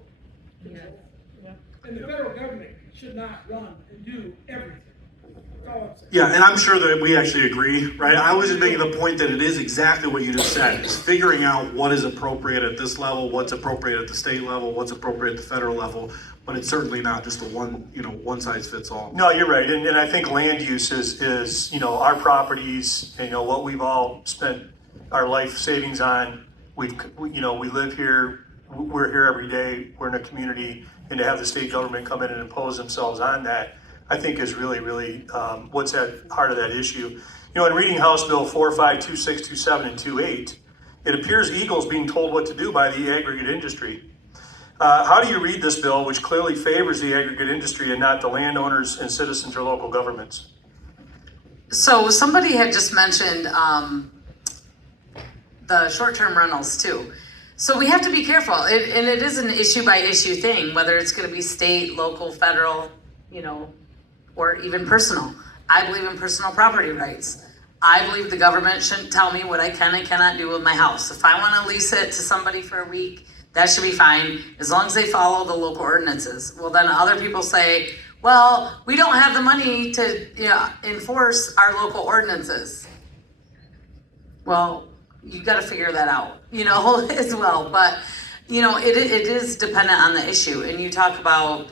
And the federal government should not run and do everything. That's all I'm saying. Yeah, and I'm sure that we actually agree, right? I was just making the point that it is exactly what you just said. It's figuring out what is appropriate at this level, what's appropriate at the state level, what's appropriate at the federal level, but it's certainly not just a one size fits all. No, you're right, and I think land use is our properties, what we've all spent our life savings on. We live here, we're here every day, we're in a community, and to have the state government come in and impose themselves on that, I think is really, really what's at the heart of that issue. In reading House Bill 4526, 27, and 28, it appears Eagle's being told what to do by the aggregate industry. How do you read this bill, which clearly favors the aggregate industry and not the landowners and citizens or local governments? So somebody had just mentioned the short-term rentals too. So we have to be careful, and it is an issue-by-issue thing, whether it's going to be state, local, federal, or even personal. I believe in personal property rights. I believe the government shouldn't tell me what I can and cannot do with my house. If I want to lease it to somebody for a week, that should be fine, as long as they follow the local ordinances. Well, then other people say, well, we don't have the money to enforce our local ordinances. Well, you got to figure that out, as well. But, it is dependent on the issue. And you talk about,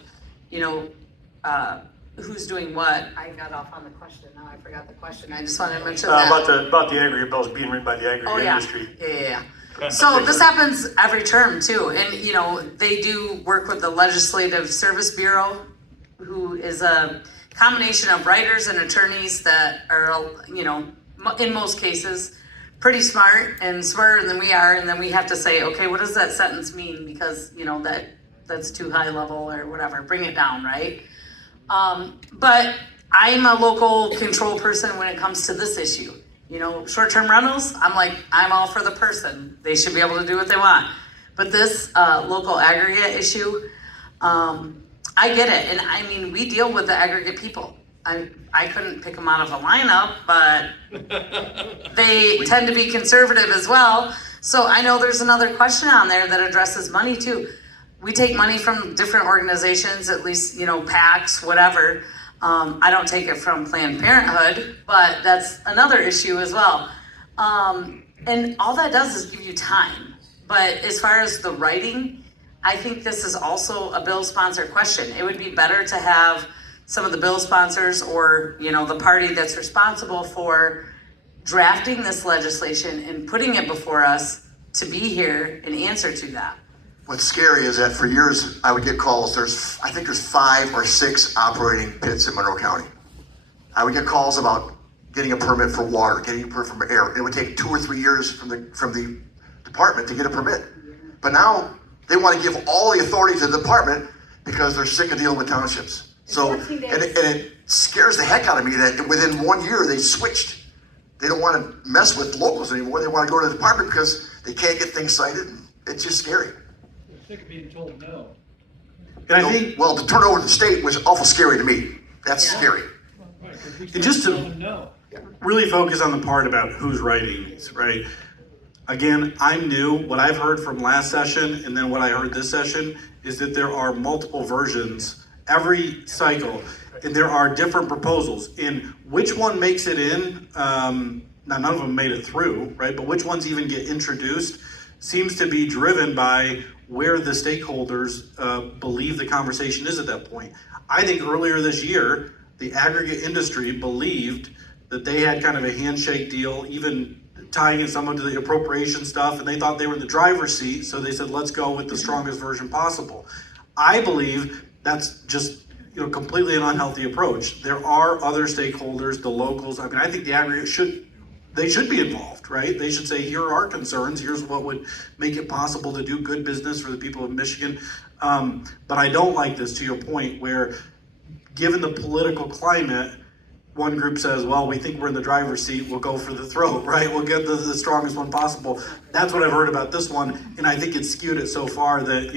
who's doing what. I got off on the question. Now I forgot the question. I just wanted to mention that. About the aggregate bills being written by the aggregate industry. Yeah. So this happens every term too. And, they do work with the Legislative Service Bureau, who is a combination of writers and attorneys that are, in most cases, pretty smart and smarter than we are. And then we have to say, okay, what does that sentence mean? Because, that's too high level or whatever, bring it down, right? But I'm a local control person when it comes to this issue. Short-term rentals, I'm all for the person. They should be able to do what they want. But this local aggregate issue, I get it. And we deal with the aggregate people. I couldn't pick them out of a lineup, but they tend to be conservative as well. So I know there's another question on there that addresses money too. We take money from different organizations, at least, PACs, whatever. I don't take it from Planned Parenthood, but that's another issue as well. And all that does is give you time. But as far as the writing, I think this is also a bill sponsor question. It would be better to have some of the bill sponsors or, the party that's responsible for drafting this legislation and putting it before us to be here and answer to that. What's scary is that for years I would get calls. I think there's 5 or 6 operating pits in Monroe County. I would get calls about getting a permit for water, getting a permit for air. It would take 2 or 3 years from the department to get a permit. But now they want to give all the authority to the department because they're sick of dealing with townships. So, and it scares the heck out of me that within 1 year they switched. They don't want to mess with locals anymore. They want to go to the department because they can't get things cited. It's just scary. Sick of being told no. And I think, Well, the turnover to the state was awful scary to me. That's scary. Right, 'cause we And just to- tell them no. really focus on the part about who's writing these, right? Again, I'm new. What I've heard from last session and then what I heard this session is that there are multiple versions every cycle, and there are different proposals. And which one makes it in, now none of them made it through, right? But which ones even get introduced seems to be driven by where the stakeholders believe the conversation is at that point. I think earlier this year, the aggregate industry believed that they had kind of a handshake deal, even tying in some of the appropriation stuff, and they thought they were in the driver's seat, so they said, let's go with the strongest version possible. I believe that's just completely an unhealthy approach. There are other stakeholders, the locals. I think the aggregate should be involved, right? They should say, here are our concerns, here's what would make it possible to do good business for the people of Michigan. But I don't like this, to your point, where given the political climate, one group says, well, we think we're in the driver's seat, we'll go for the throat, right? We'll get the strongest one possible. That's what I've heard about this one, and I think it's skewed it so far that,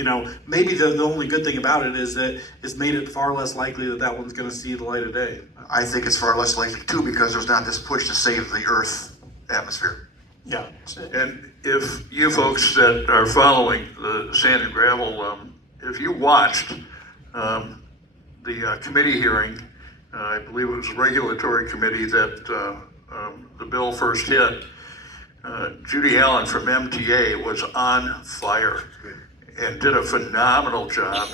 maybe the only good thing about it is that it's made it far less likely that that one's gonna see the light of day. I think it's far less likely too, because there's not this push to save the Earth atmosphere. Yeah. And if you folks that are following the sand and gravel, if you watched the committee hearing, I believe it was a regulatory committee that the bill first hit, Judy Allen from MTA was on fire and did a phenomenal job.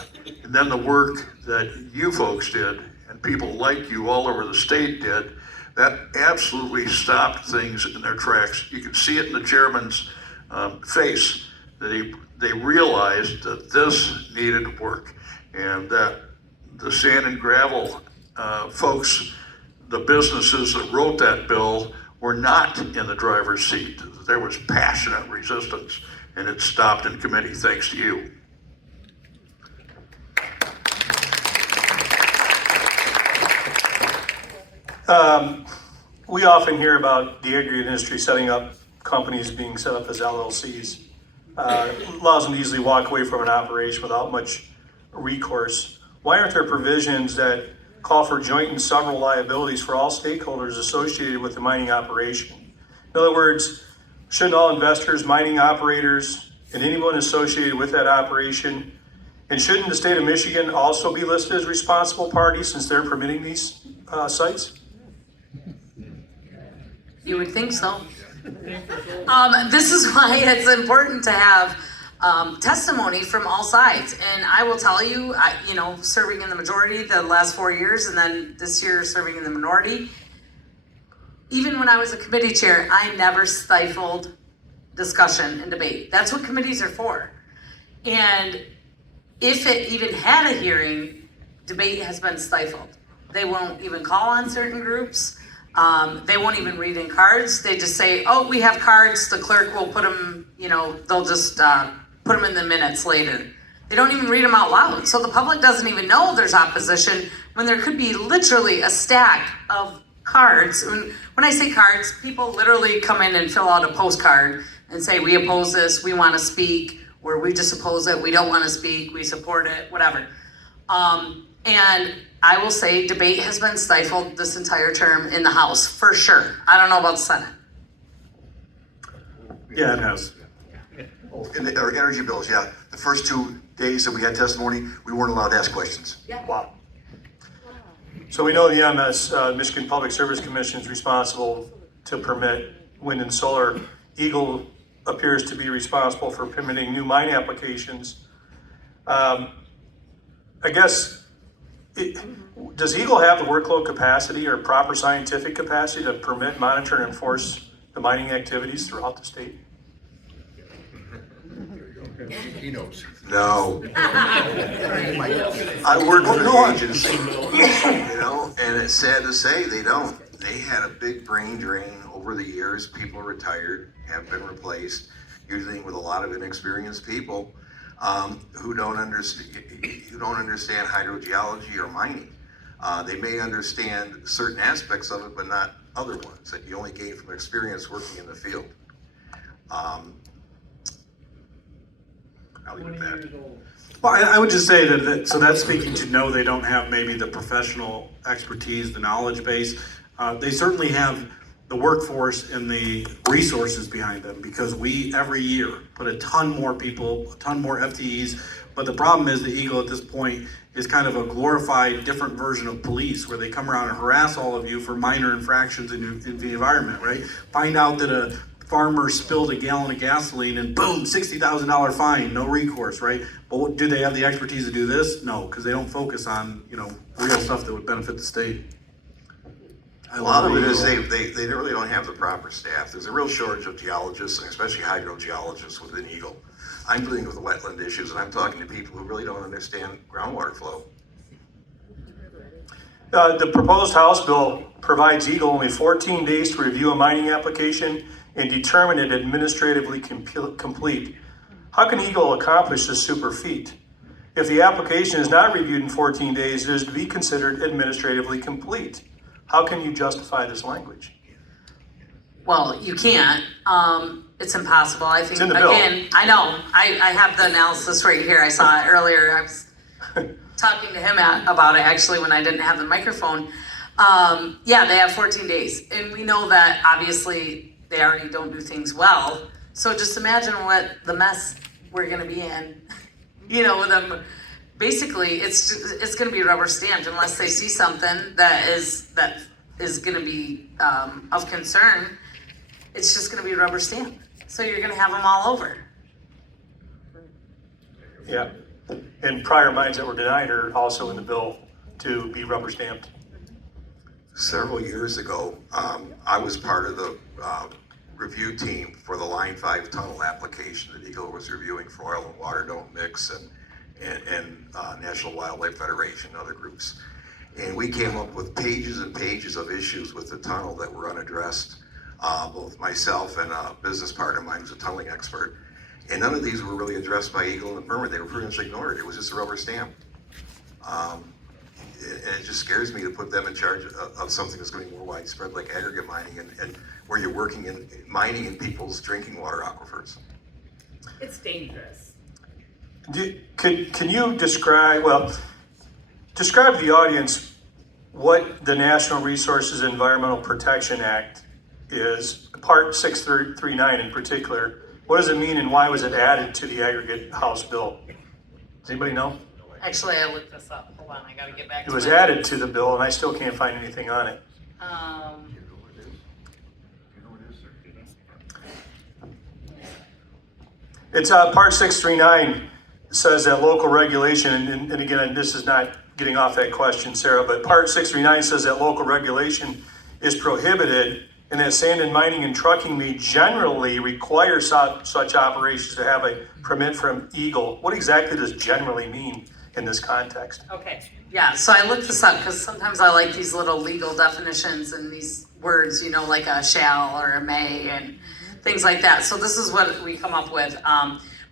And then the work that you folks did and people like you all over the state did, that absolutely stopped things in their tracks. You could see it in the chairman's face that they realized that this needed work, and that the sand and gravel folks, the businesses that wrote that bill, were not in the driver's seat. There was passionate resistance, and it stopped in committee thanks to you. We often hear about the aggregate industry setting up companies being set up as LLCs. Allows them to easily walk away from an operation without much recourse. Why aren't there provisions that call for joint and several liabilities for all stakeholders associated with the mining operation? In other words, shouldn't all investors, mining operators, and anyone associated with that operation, and shouldn't the state of Michigan also be listed as responsible parties since they're permitting these sites? You would think so. This is why it's important to have testimony from all sides. And I will tell you, serving in the majority the last 4 years, and then this year serving in the minority, even when I was a committee chair, I never stifled discussion and debate. That's what committees are for. And if it even had a hearing, debate has been stifled. They won't even call on certain groups. They won't even read in cards. They just say, oh, we have cards. The clerk will put them, they'll just put them in the minutes later. They don't even read them out loud. So the public doesn't even know there's opposition when there could be literally a stack of cards. When I say cards, people literally come in and fill out a postcard and say, we oppose this, we want to speak, or we just oppose it, we don't want to speak, we support it, whatever. And I will say debate has been stifled this entire term in the House, for sure. I don't know about the Senate. Yeah, it has. In our energy bills, yeah. The first 2 days that we had testimony, we weren't allowed to ask questions. Wow. So we know the EMS, Michigan Public Service Commission, is responsible to permit wind and solar. Eagle appears to be responsible for permitting new mine applications. I guess, does Eagle have the workload capacity or proper scientific capacity to permit, monitor, and enforce the mining activities throughout the state? He knows. No. I work for the agency, and it's sad to say they don't. They had a big brain drain over the years. People retired, have been replaced, usually with a lot of inexperienced people who don't understand hydrogeology or mining. They may understand certain aspects of it, but not other ones that you only gain from experience working in the field. I'll leave it at that. Well, I would just say so that's speaking to no, they don't have maybe the professional expertise, the knowledge base. They certainly have the workforce and the resources behind them, because we every year put a ton more people, a ton more FTEs. But the problem is the Eagle at this point is kind of a glorified different version of police, where they come around and harass all of you for minor infractions in the environment, right? Find out that a farmer spilled a gallon of gasoline and boom, $60,000 fine, no recourse, right? But do they have the expertise to do this? No, because they don't focus on, real stuff that would benefit the state. A lot of it is they really don't have the proper staff. There's a real shortage of geologists, and especially hydrogeologists within Eagle. I'm dealing with wetland issues, and I'm talking to people who really don't understand groundwater flow. The proposed House bill provides Eagle only 14 days to review a mining application and determine it administratively complete. How can Eagle accomplish this super feat? If the application is not reviewed in 14 days, it is to be considered administratively complete. How can you justify this language? Well, you can't. It's impossible. I think, It's in the bill. again, I know. I have the analysis right here. I saw it earlier. I was talking to him about it actually when I didn't have the microphone. Yeah, they have 14 days. And we know that obviously they already don't do things well. So just imagine what the mess we're going to be in. You know, with them. Basically, it's going to be rubber stamped unless they see something that is going to be of concern. It's just going to be rubber stamped. So you're going to have them all over. Yeah. And prior mines that were denied are also in the bill to be rubber stamped. Several years ago, I was part of the review team for the Line 5 tunnel application that Eagle was reviewing for oil and water don't mix and National Wildlife Federation and other groups. And we came up with pages and pages of issues with the tunnel that were unaddressed. Both myself and a business partner of mine who's a tunneling expert. And none of these were really addressed by Eagle and the permit. They were pretty much ignored. It was just a rubber stamp. And it just scares me to put them in charge of something that's going to be more widespread, like aggregate mining, and where you're working in mining in people's drinking water aquifers. It's dangerous. Can you describe the audience what the National Resources Environmental Protection Act is, Part 639 in particular? What does it mean and why was it added to the aggregate House bill? Does anybody know? Actually, I looked this up. Hold on, I got to get back to It was it. added to the bill and I still can't find anything on it. It's Part 639 says that local regulation, and again, this is not getting off that question, Sarah, but Part 639 says that local regulation is prohibited and that sand and mining and trucking may generally require such operations to have a permit from Eagle. What exactly does generally mean in this context? Okay, yeah, so I looked this up because sometimes I like these little legal definitions and these words, you know, like a shall or a may and things like that. So this is what we come up with.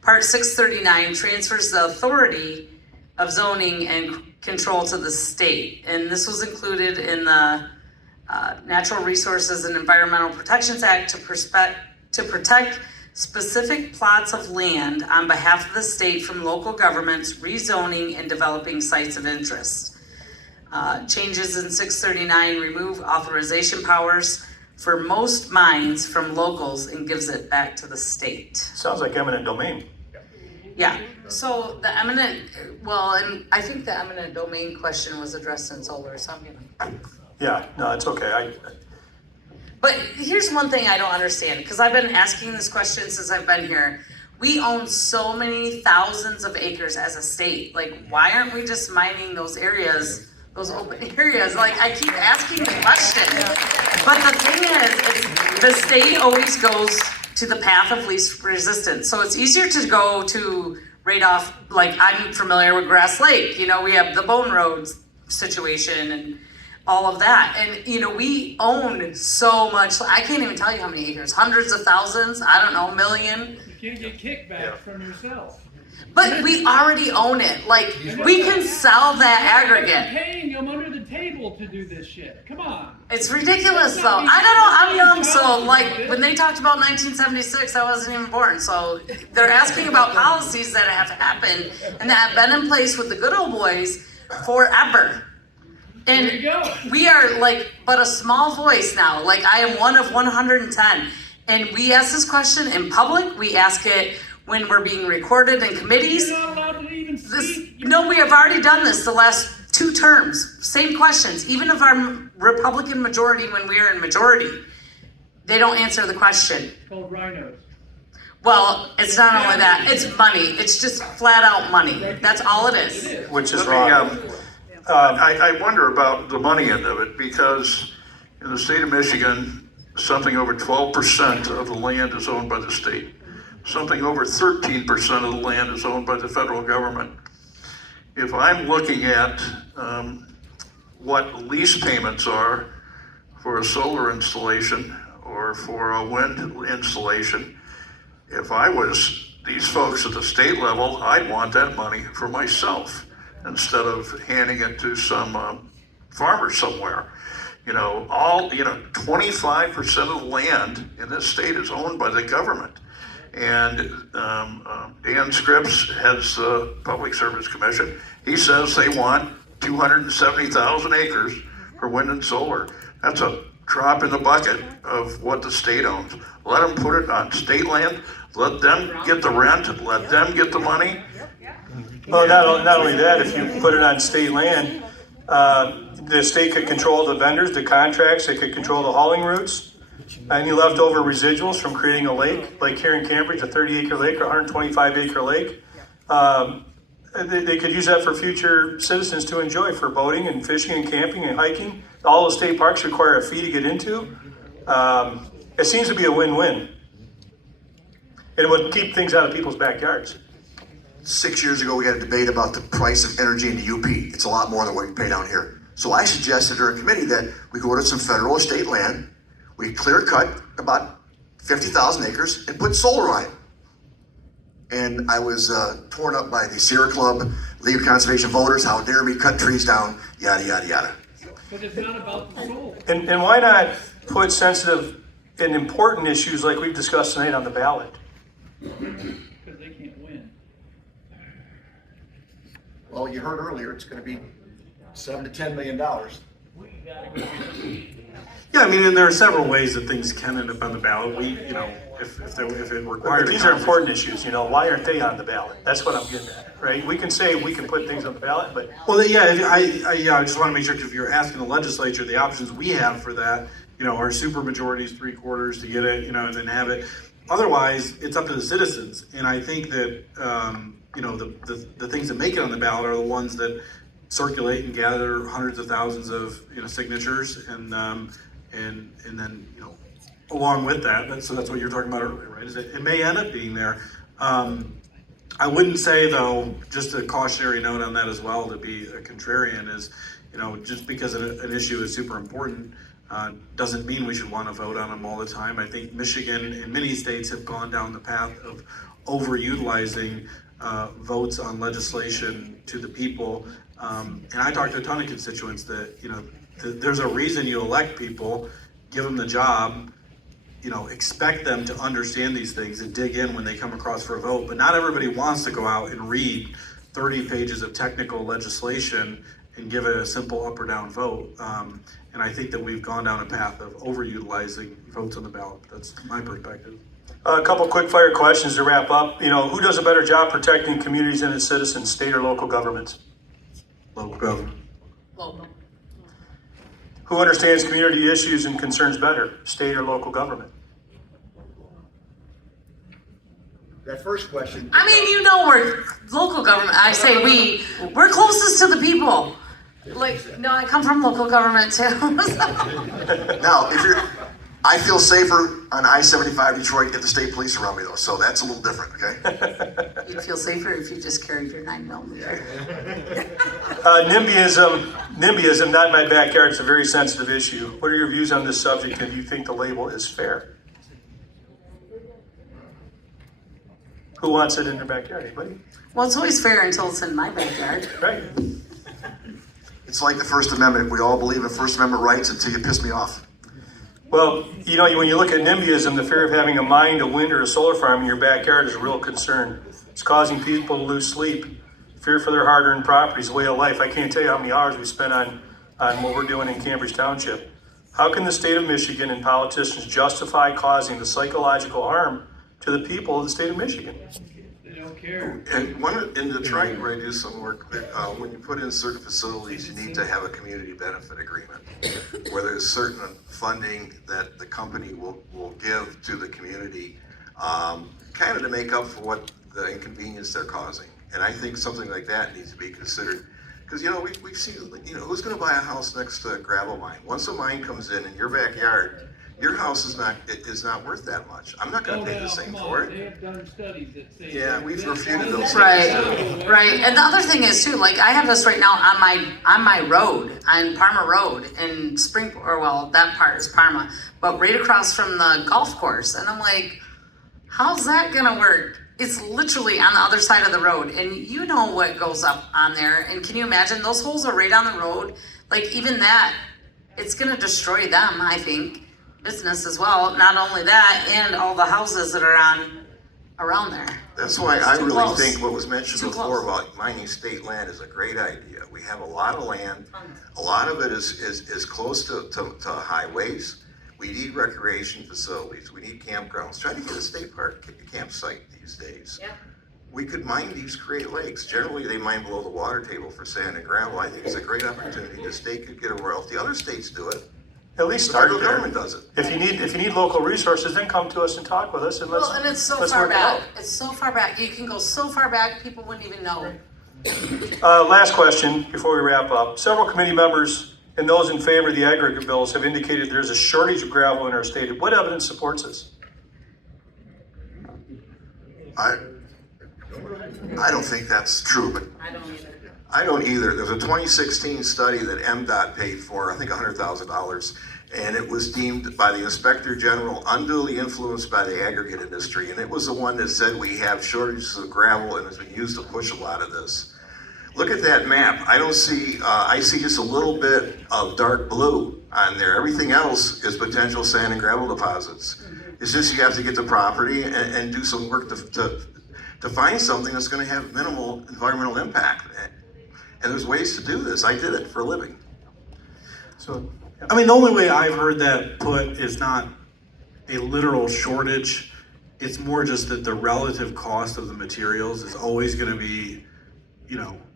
Part 639 transfers the authority of zoning and control to the state. And this was included in the Natural Resources and Environmental Protections Act to protect specific plots of land on behalf of the state from local governments rezoning and developing sites of interest. Changes in 639 remove authorization powers for most mines from locals and gives it back to the state. Sounds like eminent domain. Yeah, so the eminent, well, and I think the eminent domain question was addressed in solar, so I'm gonna. Yeah, no, it's okay. But here's one thing I don't understand, because I've been asking this question since I've been here. We own so many thousands of acres as a state. Like, why aren't we just mining those areas, those open areas? Like, I keep asking the question. But the thing is, the state always goes to the path of least resistance. So it's easier to go to right off, like I'm familiar with Grass Lake. You know, we have the Bone Roads situation and all of that. And, you know, we own so much. I can't even tell you how many acres, hundreds of thousands, I don't know, million. You can't get kickback from yourself. But we already own it. Like, we can sell that You're aggregate. paying them under the table to do this shit. Come on. It's ridiculous though. I don't know, I'm young, so like, when they talked about 1976, I wasn't even born. So they're asking about policies that have happened and that have been in place with the good old boys forever. There you And go. we are like, but a small voice now. Like, I am one of 110. And we ask this question in public. We ask it when we're being recorded in committees. You're not allowed to even speak. No, we have already done this the last 2 terms. Same questions. Even if our Republican majority, when we are in majority, they don't answer the question. It's called rhinos. Well, it's not only that, it's money. It's just flat out money. That's all it is. Which is Let me, wrong. I wonder about the money end of it, because in the state of Michigan, something over 12% of the land is owned by the state. Something over 13% of the land is owned by the federal government. If I'm looking at what lease payments are for a solar installation or for a wind installation, if I was these folks at the state level, I'd want that money for myself instead of handing it to some farmer somewhere. You know, 25% of the land in this state is owned by the government. And Dan Scripps heads the Public Service Commission. He says they want 270,000 acres for wind and solar. That's a drop in the bucket of what the state owns. Let them put it on state land. Let them get the rent. Let them get the money. Well, not only that, if you put it on state land, the state could control the vendors, the contracts, they could control the hauling routes. Any leftover residuals from creating a lake, like here in Cambridge, a 30-acre lake or 125-acre lake, they could use that for future citizens to enjoy for boating and fishing and camping and hiking. All the state parks require a fee to get into. It seems to be a win-win. It would keep things out of people's backyards. 6 years ago, we had a debate about the price of energy in the UP. It's a lot more than what we pay down here. So I suggested during committee that we go to some federal or state land, we clear cut about 50,000 acres and put solar on it. And I was torn up by the Sierra Club, League of Conservation Voters, how dare me cut trees down, yada, yada, yada. But it's not about the soul. And why not put sensitive and important issues like we've discussed tonight on the ballot? Because they can't win. Well, you heard earlier, it's gonna be $7 to $10 million. Yeah, I mean, and there are several ways that things can end up on the ballot. We, you know, if it required. But these are important issues, you know, why aren't they on the ballot? That's what I'm getting at, right? We can say we can put things on the ballot, but. Well, yeah, I just want to make sure, if you're asking the legislature, the options we have for that, you know, are super majorities, 3/4 to get it, you know, and then have it. Otherwise, it's up to the citizens. And I think that, you know, the things that make it on the ballot are the ones that circulate and gather hundreds of thousands of, you know, signatures, and then, you know, along with that, so that's what you're talking about earlier, right? Is it may end up being there. I wouldn't say, though, just a cautionary note on that as well, to be a contrarian, is, you know, just because an issue is super important doesn't mean we should want to vote on them all the time. I think Michigan and many states have gone down the path of overutilizing votes on legislation to the people. And I talked to a ton of constituents that, you know, there's a reason you elect people, give them the job, you know, expect them to understand these things and dig in when they come across for a vote. But not everybody wants to go out and read 30 pages of technical legislation and give it a simple up or down vote. And I think that we've gone down a path of overutilizing votes on the ballot. That's my perspective. A couple quick fire questions to wrap up. You know, who does a better job protecting communities and its citizens, state or local governments? Local government. Local. Who understands community issues and concerns better, state or local government? That first question. I mean, you know, we're local government. I say we're closest to the people. Like, no, I come from local government too. Now, I feel safer on I-75 Detroit if the state police around me though, so that's a little different, okay? You'd feel safer if you just carried your 9mm. NIMBYism, not in my backyard, it's a very sensitive issue. What are your views on this subject, and do you think the label is fair? Who wants it in their backyard? Anybody? Well, it's always fair until it's in my backyard. Right. It's like the First Amendment. We all believe in First Amendment rights until you piss me off. Well, you know, when you look at NIMBYism, the fear of having a mine, a wind, or a solar farm in your backyard is a real concern. It's causing people to lose sleep, fear for their hard-earned properties, way of life. I can't tell you how many hours we spent on what we're doing in Cambridge Township. How can the state of Michigan and politicians justify causing the psychological harm to the people of the state of Michigan? They don't care. And in Detroit, where I do some work, when you put in certain facilities, you need to have a community benefit agreement, where there's certain funding that the company will give to the community, kind of to make up for what the inconvenience they're causing. And I think something like that needs to be considered. Because, you know, we've seen, you know, who's going to buy a house next to a gravel mine? Once a mine comes in your backyard, your house is not worth that much. I'm not going to pay the same for it. They have done studies that say. Yeah, we've refuted those. Right. And the other thing is too, like I have this right now on my road, on Parma Road in Springport, well, that part is Parma, but right across from the golf course. And I'm like, how's that gonna work? It's literally on the other side of the road, and you know what goes up on there. And can you imagine, those holes are right on the road? Like even that, it's gonna destroy them, I think, business as well. Not only that, and all the houses that are around there. That's why It's I too really close. think what was mentioned Too before close. about mining state land is a great idea. We have a lot of land. A lot of it is close to highways. We need recreation facilities. We need campgrounds. Try to get a state park campsite these days. Yeah. We could mine these great lakes. Generally, they mine below the water table for sand and gravel. I think it's a great opportunity. The state could get a royalty. Other states do it. At least The start federal there. government does it. If you need local resources, then come to us and talk with us and let's. Well, and it's so let's far work it back. out. It's so far back. You can go so far back, people wouldn't even know. Last question before we wrap up. Several committee members and those in favor of the aggregate bills have indicated there's a shortage of gravel in our state. What evidence supports this? I don't think that's true, but I don't either. I don't either. There's a 2016 study that MDOT paid for, I think $100,000, and it was deemed by the Inspector General unduly influenced by the aggregate industry. And it was the one that said we have shortages of gravel and it's been used to push a lot of this. Look at that map. I don't see, I see just a little bit of dark blue on there. Everything else is potential sand and gravel deposits. It's just you have to get the property and do some work to find something that's going to have minimal environmental impact. And there's ways to do this. I did it for a living. So, I mean, the only way I've heard that put is not a literal shortage. It's more just that the relative cost of the materials is always going to be,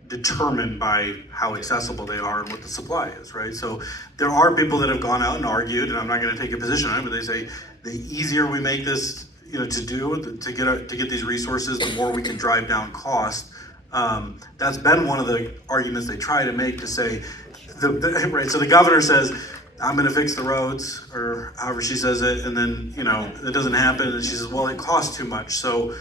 determined by how accessible they are and what the supply is, right? So there are people that have gone out and argued, and I'm not going to take a position on it, but they say the easier we make this, to get these resources, the more we can drive down cost. That's been one of the arguments they try to make to say, right? So the governor says, I'm going to fix the roads, or however she says it, and then it doesn't happen, and she says, well, it costs too much. So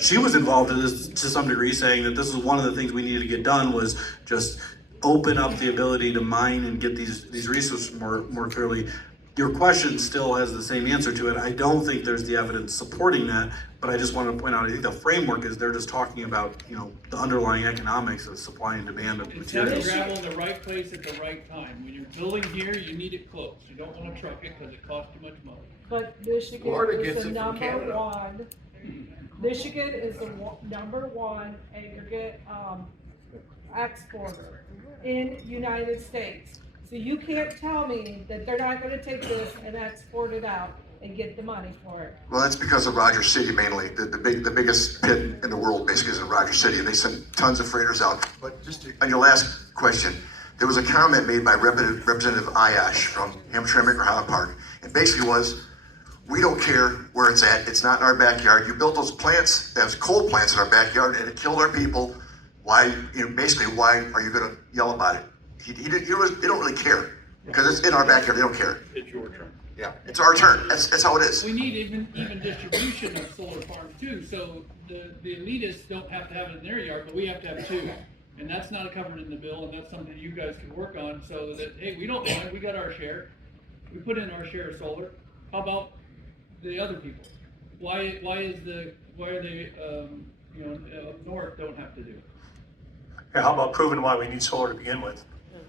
she was involved in this to some degree, saying that this was one of the things we needed to get done was just open up the ability to mine and get these resources more clearly. Your question still has the same answer to it. I don't think there's the evidence supporting that, but I just want to point out, I think the framework is they're just talking about, the underlying economics of supply and demand of It's having materials. gravel in the right place at the right time. When you're building here, you need it close. You don't wanna truck it because it costs too much money. But Michigan Florida is gets the it from number Canada. one, Michigan is the number one aggregate, exporter in United States. So you can't tell me that they're not gonna take this and export it out and get the money for it. well, that's because of Rogers City mainly. The biggest pit in the world basically is in Rogers City, and they send tons of freighters out. But on your last question, there was a comment made by Representative Ayash from Hampshire Highland Park, and basically was, we don't care where it's at. It's not in our backyard. You built those plants, those coal plants in our backyard, and it killed our people. Why? Basically, why are you going to yell about it? They don't really care because it's in our backyard. They don't care. It's your turn. Yeah, it's our turn. That's how it is. We need even distribution of solar farms too, so the elitists don't have to have it in their yard, but we have to have two. And that's not covered in the bill, and that's something you guys can work on, so that, hey, we don't mind, we got our share. We put in our share of solar. How about the other people? Why are they, up north don't have to do it? yeah, how about proving why we need solar to begin with?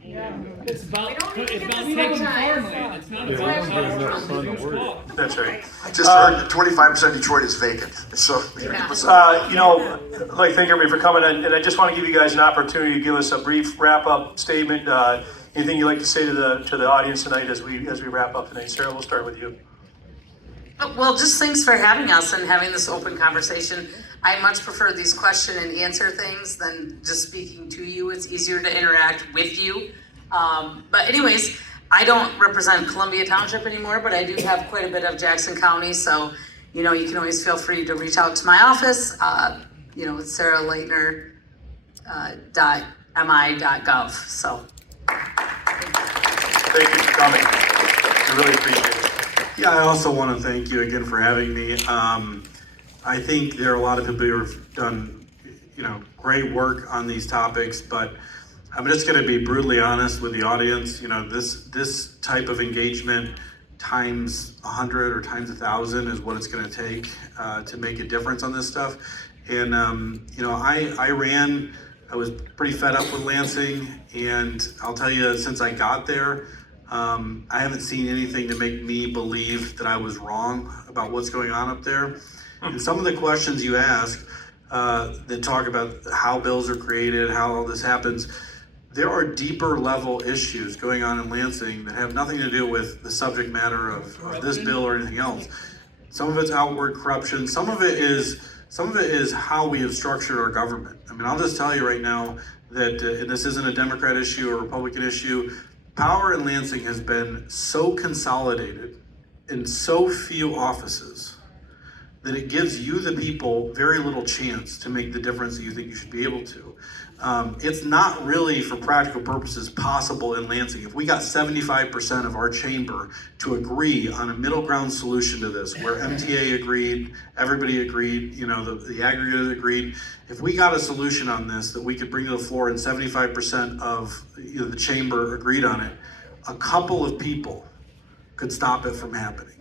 Yeah. It's about, We don't it's even about get taking the farmland, it's not about how to reduce cost. That's right. I just heard that 25% of Detroit is vacant. So, Yeah. I'd like to thank everybody for coming, and I just want to give you guys an opportunity to give us a brief wrap-up statement. Anything you'd like to say to the audience tonight as we wrap up tonight? Sarah, we'll start with you. Well, just thanks for having us and having this open conversation. I much prefer these question and answer things than just speaking to you. It's easier to interact with you. But anyways, I don't represent Columbia Township anymore, but I do have quite a bit of Jackson County. So, you can always feel free to reach out to my office. It's Sarah Lightner, .mi.gov. So. Thank you for coming. I really appreciate it. Yeah, I also want to thank you again for having me. I think there are a lot of people who have done, great work on these topics, but I'm just going to be brutally honest with the audience. This type of engagement times 100 or times 1,000 is what it's going to take to make a difference on this stuff. And I was pretty fed up with Lansing, and I'll tell you, since I got there, I haven't seen anything to make me believe that I was wrong about what's going on up there. And some of the questions you ask that talk about how bills are created, how all this happens, there are deeper level issues going on in Lansing that have nothing to do with the subject matter of this bill or anything else. Some of it's outward corruption. Some of it is how we have structured our government. I mean, I'll just tell you right now that and this isn't a Democrat issue or Republican issue. Power in Lansing has been so consolidated in so few offices that it gives you, the people, very little chance to make the difference that you think you should be able to. It's not really, for practical purposes, possible in Lansing. If we got 75% of our chamber to agree on a middle ground solution to this, where MTA agreed, everybody agreed, the aggregate agreed, if we got a solution on this that we could bring to the floor and 75% of the chamber agreed on it, a couple of people could stop it from happening.